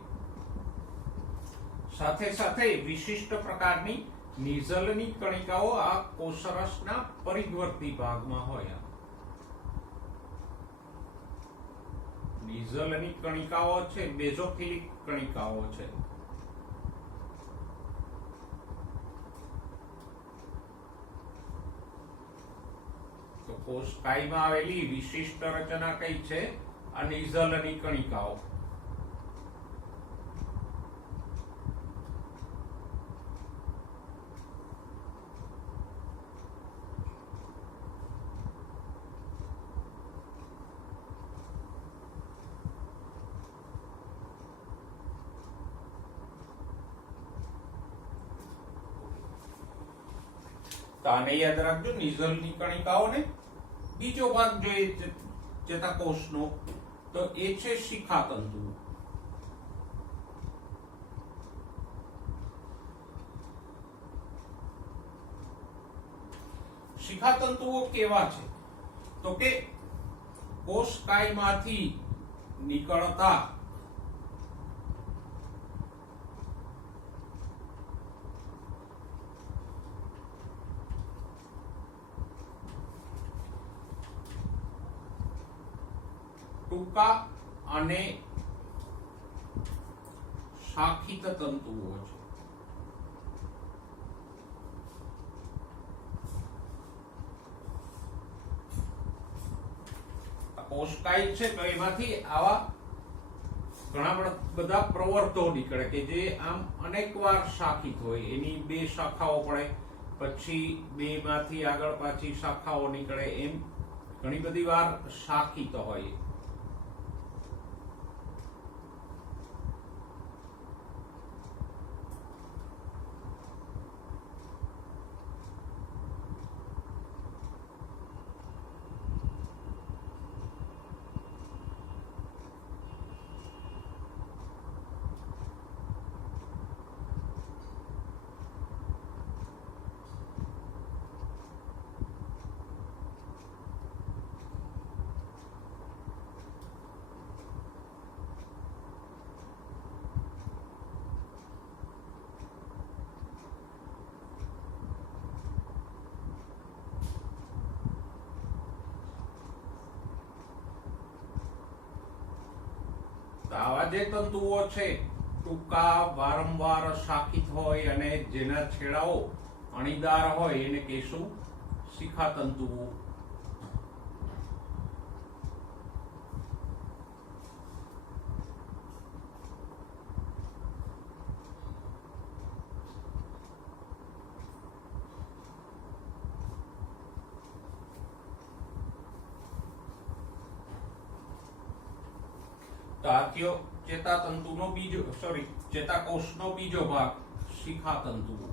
સાથે સાથે વિશિષ્ટ પ્રકારની નિઝલની કણિકાઓ આ કોષરસના પરિવર્તી ભાગમાં હોય. નિઝલની કણિકાઓ છે બેઝોફિલિક કણિકાઓ છે. તો કોષકાયમાં આવેલી વિશિષ્ટ રચના કઈ છે? આ નિઝલની કણિકાઓ. તો આને યાદ રાખજો, નિઝલની કણિકાઓને. બીજો ભાગ જોઈએ ચેતાકોષનો તો એ છે શિખાતંતુ. શિખાતંતુઓ કેવા છે તો કે કોષકાયમાંથી નીકળતા ટૂંકા અને શાખિત તંતુઓ છે. કોષકાય છે તો એમાંથી આવા ઘણા બધા પ્રવર્તો નીકળે કે જે આમ અનેકવાર શાખિત હોય. એની બે શાખાઓ પડે, પછી બે માંથી આગળ પાછી શાખાઓ નીકળે, એમ ઘણી બધી વાર શાખિત હોય. આવા જે તંતુઓ છે ટૂંકા, વારંવાર શાખિત હોય અને જેના છેડાઓ અણીદાર હોય એને કહીશું શિખાતંતુઓ. તો આ થયો ચેતાતંતુનો બીજો ચેતાકોષનો બીજો ભાગ શિખાતંતુઓ.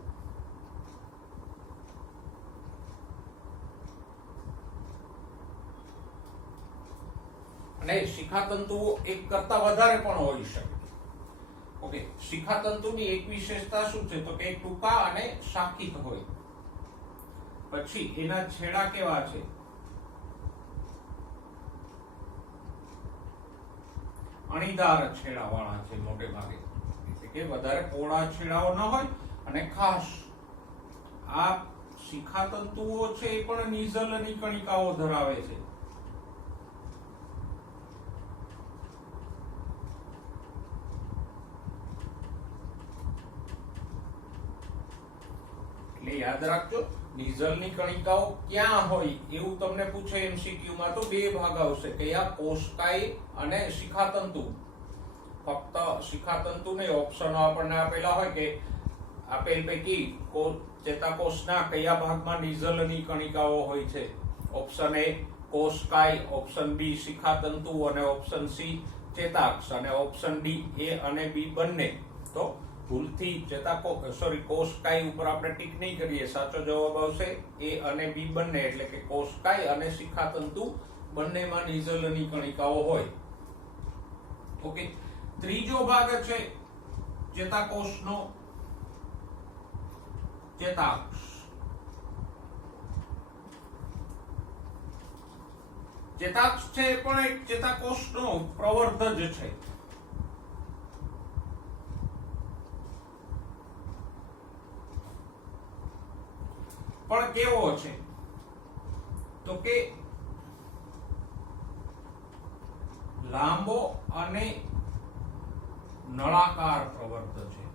અને શિખાતંતુઓ એક કરતા વધારે પણ હોઈ શકે. ઓકે, શિખાતંતુની એક વિશેષતા શું છે તો કે ટૂંકા અને શાખિત હોય. પછી એના છેડા કેવા છે? અણીદાર છેડાવાળા છે મોટે ભાગે, એટલે કે વધારે પહોળા છેડાઓ ન હોય. અને ખાસ આ શિખાતંતુઓ છે એ પણ નિઝલની કણિકાઓ ધરાવે છે. એટલે યાદ રાખજો, નિઝલની કણિકાઓ ક્યાં હોય એવું તમને પૂછે એમસીક્યુ માં તો બે ભાગ આવશે, કયા? કોષકાય અને શિખાતંતુ. ફક્ત શિખાતંતુ નહીં, ઓપ્શનો આપણને આપેલા હોય કે આપેલ પૈકી ચેતાકોષના કયા ભાગમાં નિઝલની કણિકાઓ હોય છે. ઓપ્શન એ કોષકાય, ઓપ્શન બી શિખાતંતુ અને ઓપ્શન સી ચેતાક્ષ, અને ઓપ્શન ડી એ અને બી બંને. તો ભૂલથી કોષકાય ઉપર આપણે ટીક નહીં કરીએ, સાચો જવાબ આવશે એ અને બી બંને, એટલે કે કોષકાય અને શિખાતંતુ બંનેમાં નિઝલની કણિકાઓ હોય. ઓકે, ત્રીજો ભાગ છે ચેતાકોષનો ચેતાક્ષ. ચેતાક્ષ છે પણ એક ચેતાકોષનો પ્રવર્ધજ છે. પણ કેવો છે તો કે લાંબો અને નળાકાર પ્રવર્ધ છે.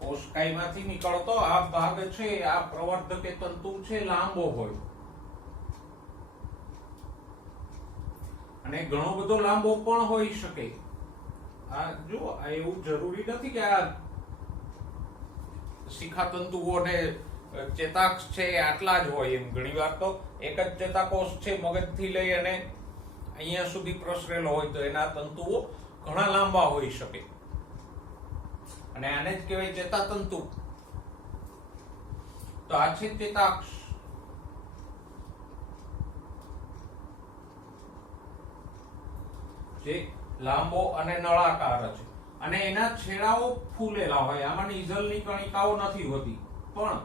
કોષકાયમાંથી નીકળતો આ ભાગ છે, આ પ્રવર્ધ કે તંતુ છે, લાંબો હોય અને ઘણો બધો લાંબો પણ હોઈ શકે. આ જો એવું જરૂરી નથી કે આ શિખાતંતુઓ ને ચેતાક્ષ છે આટલા જ હોય એમ. ઘણીવાર તો એક જ ચેતાકોષ છે મગજથી લઈ અને અહીંયા સુધી પ્રસરેલો હોય તો એના તંતુઓ ઘણા લાંબા હોઈ શકે, અને આને જ કહેવાય ચેતાતંતુ. તો આ છે ચેતાક્ષ. જે લાંબો અને નળાકાર છે, અને એના છેડાઓ ફૂલેલા હોય. આમાં નિઝલની કણિકાઓ નથી હોતી, પણ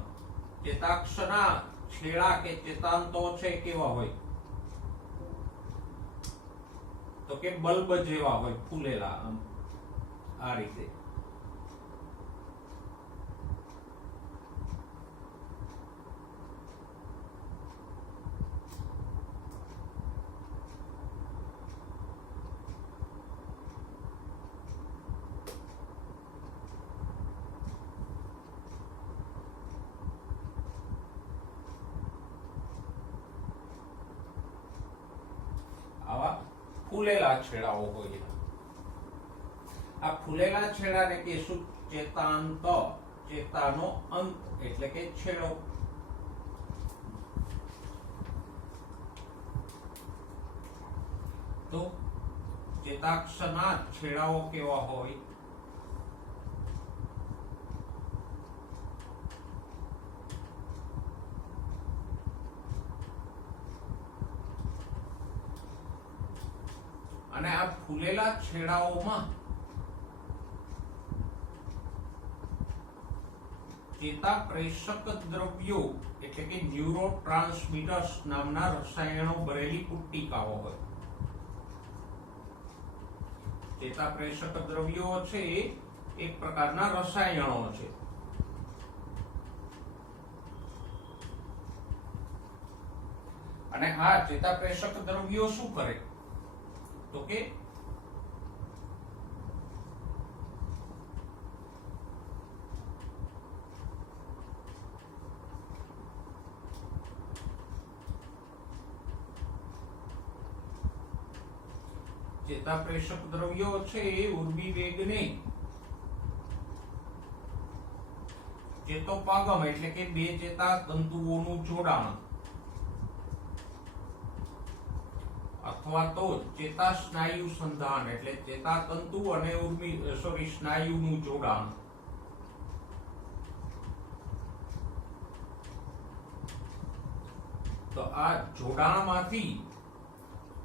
ચેતાક્ષના છેડા કે ચેતાંતો છે કેવા હોય તો કે બલ્બ જેવા હોય, ફૂલેલા, આ રીતે. આવા ફૂલેલા છેડાઓ હોય. આ ફૂલેલા છેડાને કહેશું ચેતાંત. ચેતાનો અંત એટલે કે છેડો. તો ચેતાક્ષના છેડાઓ કેવા હોય? અને આ ફૂલેલા છેડાઓમાં ચેતાપ્રેષક દ્રવ્યો એટલે કે ન્યુરોટ્રાન્સમીટર્સ નામના રસાયણો ભરેલી પુટ્ટિકાઓ હોય. ચેતાપ્રેષક દ્રવ્યો છે એક પ્રકારના રસાયણો છે. અને આ ચેતાપ્રેષક દ્રવ્યો શું કરે તો કે ચેતાપ્રેષક દ્રવ્યો છે એ ઉર્મી વેગને ચેતોપાગમ એટલે કે બે ચેતા તંતુઓનું જોડાણ અથવા તો ચેતા સ્નાયુ સંધાન એટલે ચેતા તંતુ અને સ્નાયુનું જોડાણ. તો આ જોડાણમાંથી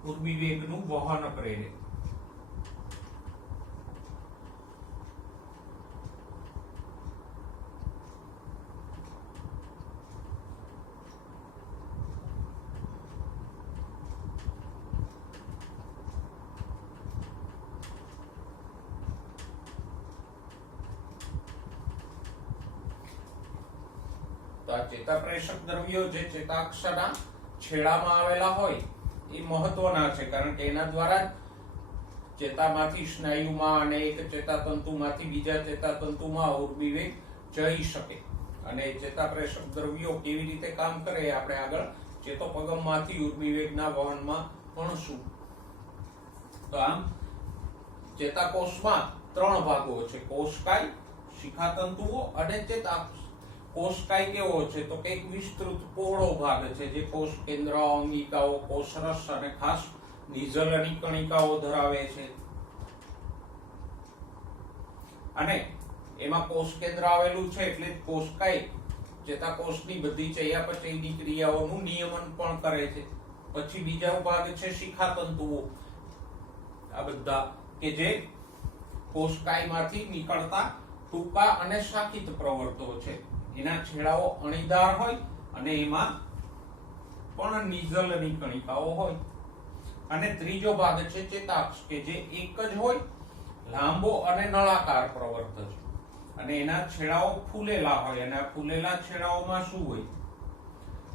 ઉર્મિવેગનું વહન પ્રેરે. તો આ ચેતાપ્રેષક દ્રવ્યો જે ચેતાક્ષના છેડામાં આવેલા હોય એ મહત્વના છે, કારણ કે એના દ્વારા ચેતામાંથી સ્નાયુમાં અને એક ચેતાતંતુમાંથી બીજા ચેતાતંતુમાં ઉર્મિવેગ જઈ શકે. અને ચેતાપ્રેષક દ્રવ્યો કેવી રીતે કામ કરે એ આપણે આગળ ચેતોપગમમાંથી ઉર્મિવેગના વહનમાં ભણશું. તો આમ ચેતાકોષમાં 3 ભાગો છે: કોષકાય, શિખાતંતુઓ અને ચેતાક્ષ. કોષકાય કેવો છે તો કે એક વિસ્તૃત પહોળો ભાગ છે જે કોષ કેન્દ્ર, અંગિકાઓ, કોષરસ અને ખાસ નિઝલની કણિકાઓ ધરાવે છે. અને એમાં કોષ કેન્દ્ર આવેલું છે એટલે કોષકાય ચેતાકોષની બધી ચયાપચયની ક્રિયાઓનું નિયમન પણ કરે છે. પછી બીજો ભાગ છે શિખાતંતુઓ. આ બધા કે જે કોષકાયમાંથી નીકળતા ટૂંકા અને શાખિત પ્રવર્તો છે. એના છેડાઓ અણીદાર હોય અને એમાં પણ નિઝલની કણિકાઓ હોય. અને ત્રીજો ભાગ છે ચેતાક્ષ કે જે એક જ હોય, લાંબો અને નળાકાર પ્રવર્ત છે. અને એના છેડાઓ ફૂલેલા હોય. અને આ ફૂલેલા છેડાઓમાં શું હોય?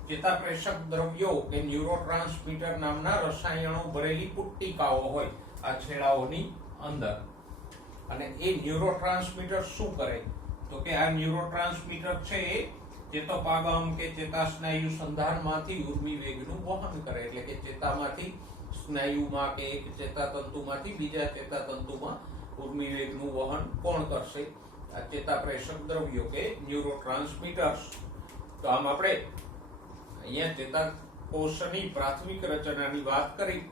ચેતાપ્રેષક દ્રવ્યો કે ન્યુરોટ્રાન્સમીટર નામના રસાયણો ભરેલી પુટ્ટિકાઓ હોય આ છેડાઓની અંદર. અને એ ન્યુરોટ્રાન્સમીટર શું કરે તો કે આ ન્યુરોટ્રાન્સમીટર છે એ ચેતોપાગમ કે ચેતાસ્નાયુ સંધાનમાંથી ઉર્મિવેગનું વહન કરે. એટલે કે ચેતામાંથી સ્નાયુમાં કે એક ચેતાતંતુમાંથી બીજા ચેતાતંતુમાં ઉર્મિવેગનું વહન કોણ કરશે? આ ચેતાપ્રેષક દ્રવ્યો કે ન્યુરોટ્રાન્સમીટર્સ. તો આમ આપણે અહીંયા ચેતાકોષની પ્રાથમિક રચનાની વાત કરી.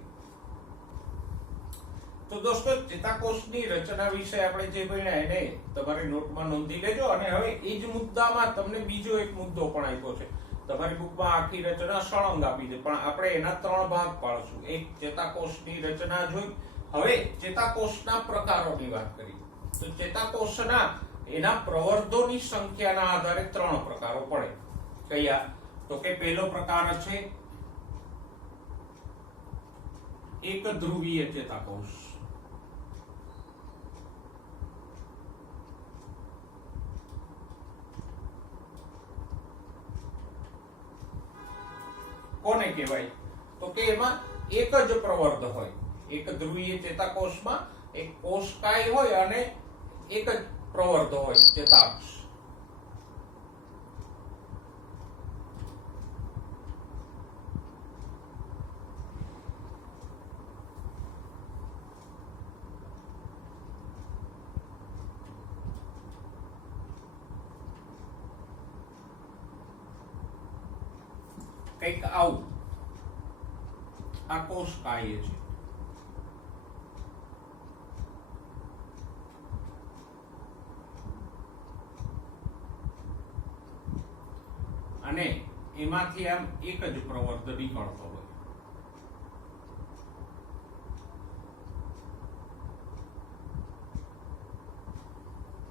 તો દોસ્તો, ચેતાકોષની રચના વિશે આપણે જે ભણ્યા એને તમારી નોટમાં નોંધી લેજો. અને હવે એ જ મુદ્દામાં તમને બીજો એક મુદ્દો પણ આપ્યો છે. તમારી બુકમાં આખી રચના સળંગ આપી છે, પણ આપણે એના 3 ભાગ પાડશું. એક ચેતાકોષની રચના જોઈ, હવે ચેતાકોષના પ્રકારોની વાત કરી. તો ચેતાકોષના એના પ્રવર્ધોની સંખ્યાના આધારે 3 પ્રકારો પડે. કયા? તો કે પહેલો પ્રકાર છે એક ધ્રુવીય ચેતાકોષ. કોને કહેવાય? તો કે એમાં એક જ પ્રવર્ધ હોય. એક ધ્રુવીય ચેતાકોષમાં એક કોષકાય હોય અને એક જ પ્રવર્ધ હોય, ચેતાક્ષ. કંઈક આવું આ કોષકાય છે. અને એમાંથી આમ એક જ પ્રવર્ધ નીકળતો હોય.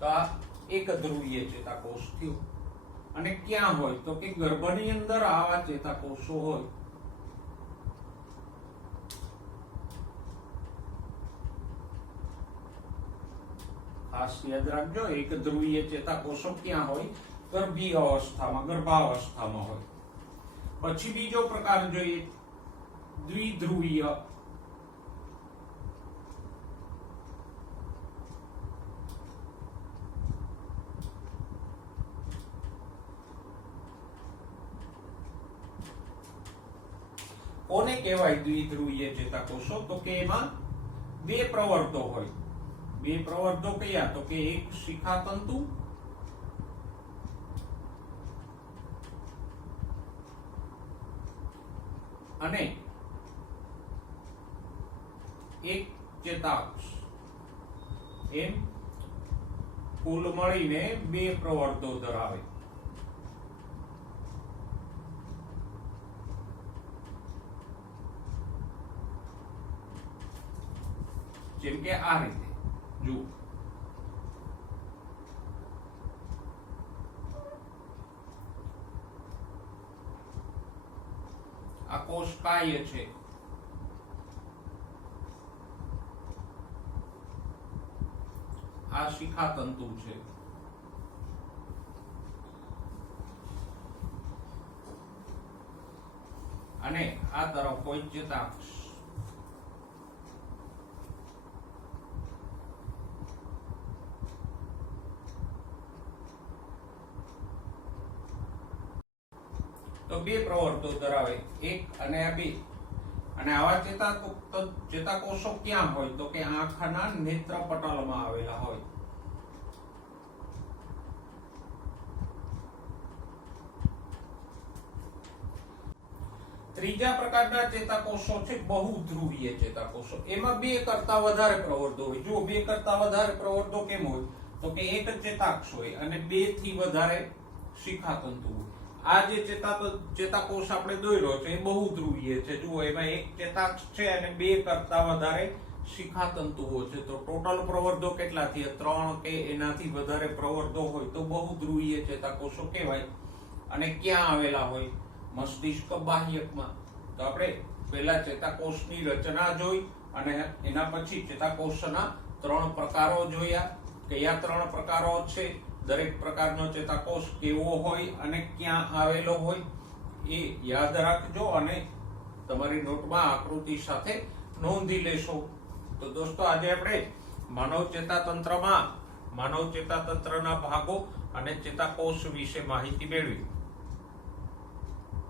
તો આ એક ધ્રુવીય ચેતાકોષ થયું. અને ક્યાં હોય તો કે ગર્ભની અંદર આવા ચેતાકોષો હોય. ખાસ યાદ રાખજો, એક ધ્રુવીય ચેતાકોષો ક્યાં હોય? ગર્ભીય અવસ્થામાં, ગર્ભાવસ્થામાં હોય. પછી બીજો પ્રકાર જોઈએ દ્વિધ્રુવીય. કોને કહેવાય દ્વિધ્રુવીય ચેતાકોષો? તો કે એમાં 2 પ્રવર્ધો હોય. 2 પ્રવર્ધો કયા? તો કે એક શિખાતંતુ અને એક ચેતાક્ષ. એમ કુલ મળીને 2 પ્રવર્ધો ધરાવે. જેમ કે આ રીતે જુઓ, આ કોષ કાય છે, આ શિખા તંતુ છે, અને આ તરફ કોઈ ચેતાક્ષ. તો બે પ્રવર્તો ધરાવે, એક અને આ બે. અને આવા ચેતાકોષો ક્યાં હોય? તો કે આંખના નેત્રપટલમાં આવેલા હોય. ત્રીજા પ્રકારના ચેતાકોષો છે બહુધ્રુવીય ચેતાકોષો. એમાં બે કરતા વધારે પ્રવર્તો હોય. જો બે કરતા વધારે પ્રવર્તો કેમ હોય? તો કે એક ચેતાક્ષ હોય અને બે થી વધારે શિખાતંતુ હોય. આ જે ચેતાકોષ આપણે દોર્યો છે એ બહુધ્રુવીય છે. જુઓ, એમાં એક ચેતાક્ષ છે અને બે કરતા વધારે શિખાતંતુઓ છે. તો ટોટલ પ્રવર્ધો કેટલા થયા? 3 કે એનાથી વધારે પ્રવર્ધો હોય તો બહુધ્રુવીય ચેતાકોષો કહેવાય. અને ક્યાં આવેલા હોય? મસ્તિષ્ક બાહ્યકમાં. તો આપણે પહેલા ચેતાકોષની રચના જોઈ અને એના પછી ચેતાકોષના 3 પ્રકારો જોયા. કયા 3 પ્રકારો છે? દરેક પ્રકારનો ચેતાકોષ કેવો હોય અને ક્યાં આવેલો હોય એ યાદ રાખજો અને તમારી નોટમાં આકૃતિ સાથે નોંધી લેશો. તો દોસ્તો, આજે આપણે માનવ ચેતાતંત્રના ભાગો અને ચેતાકોષ વિશે માહિતી મેળવી.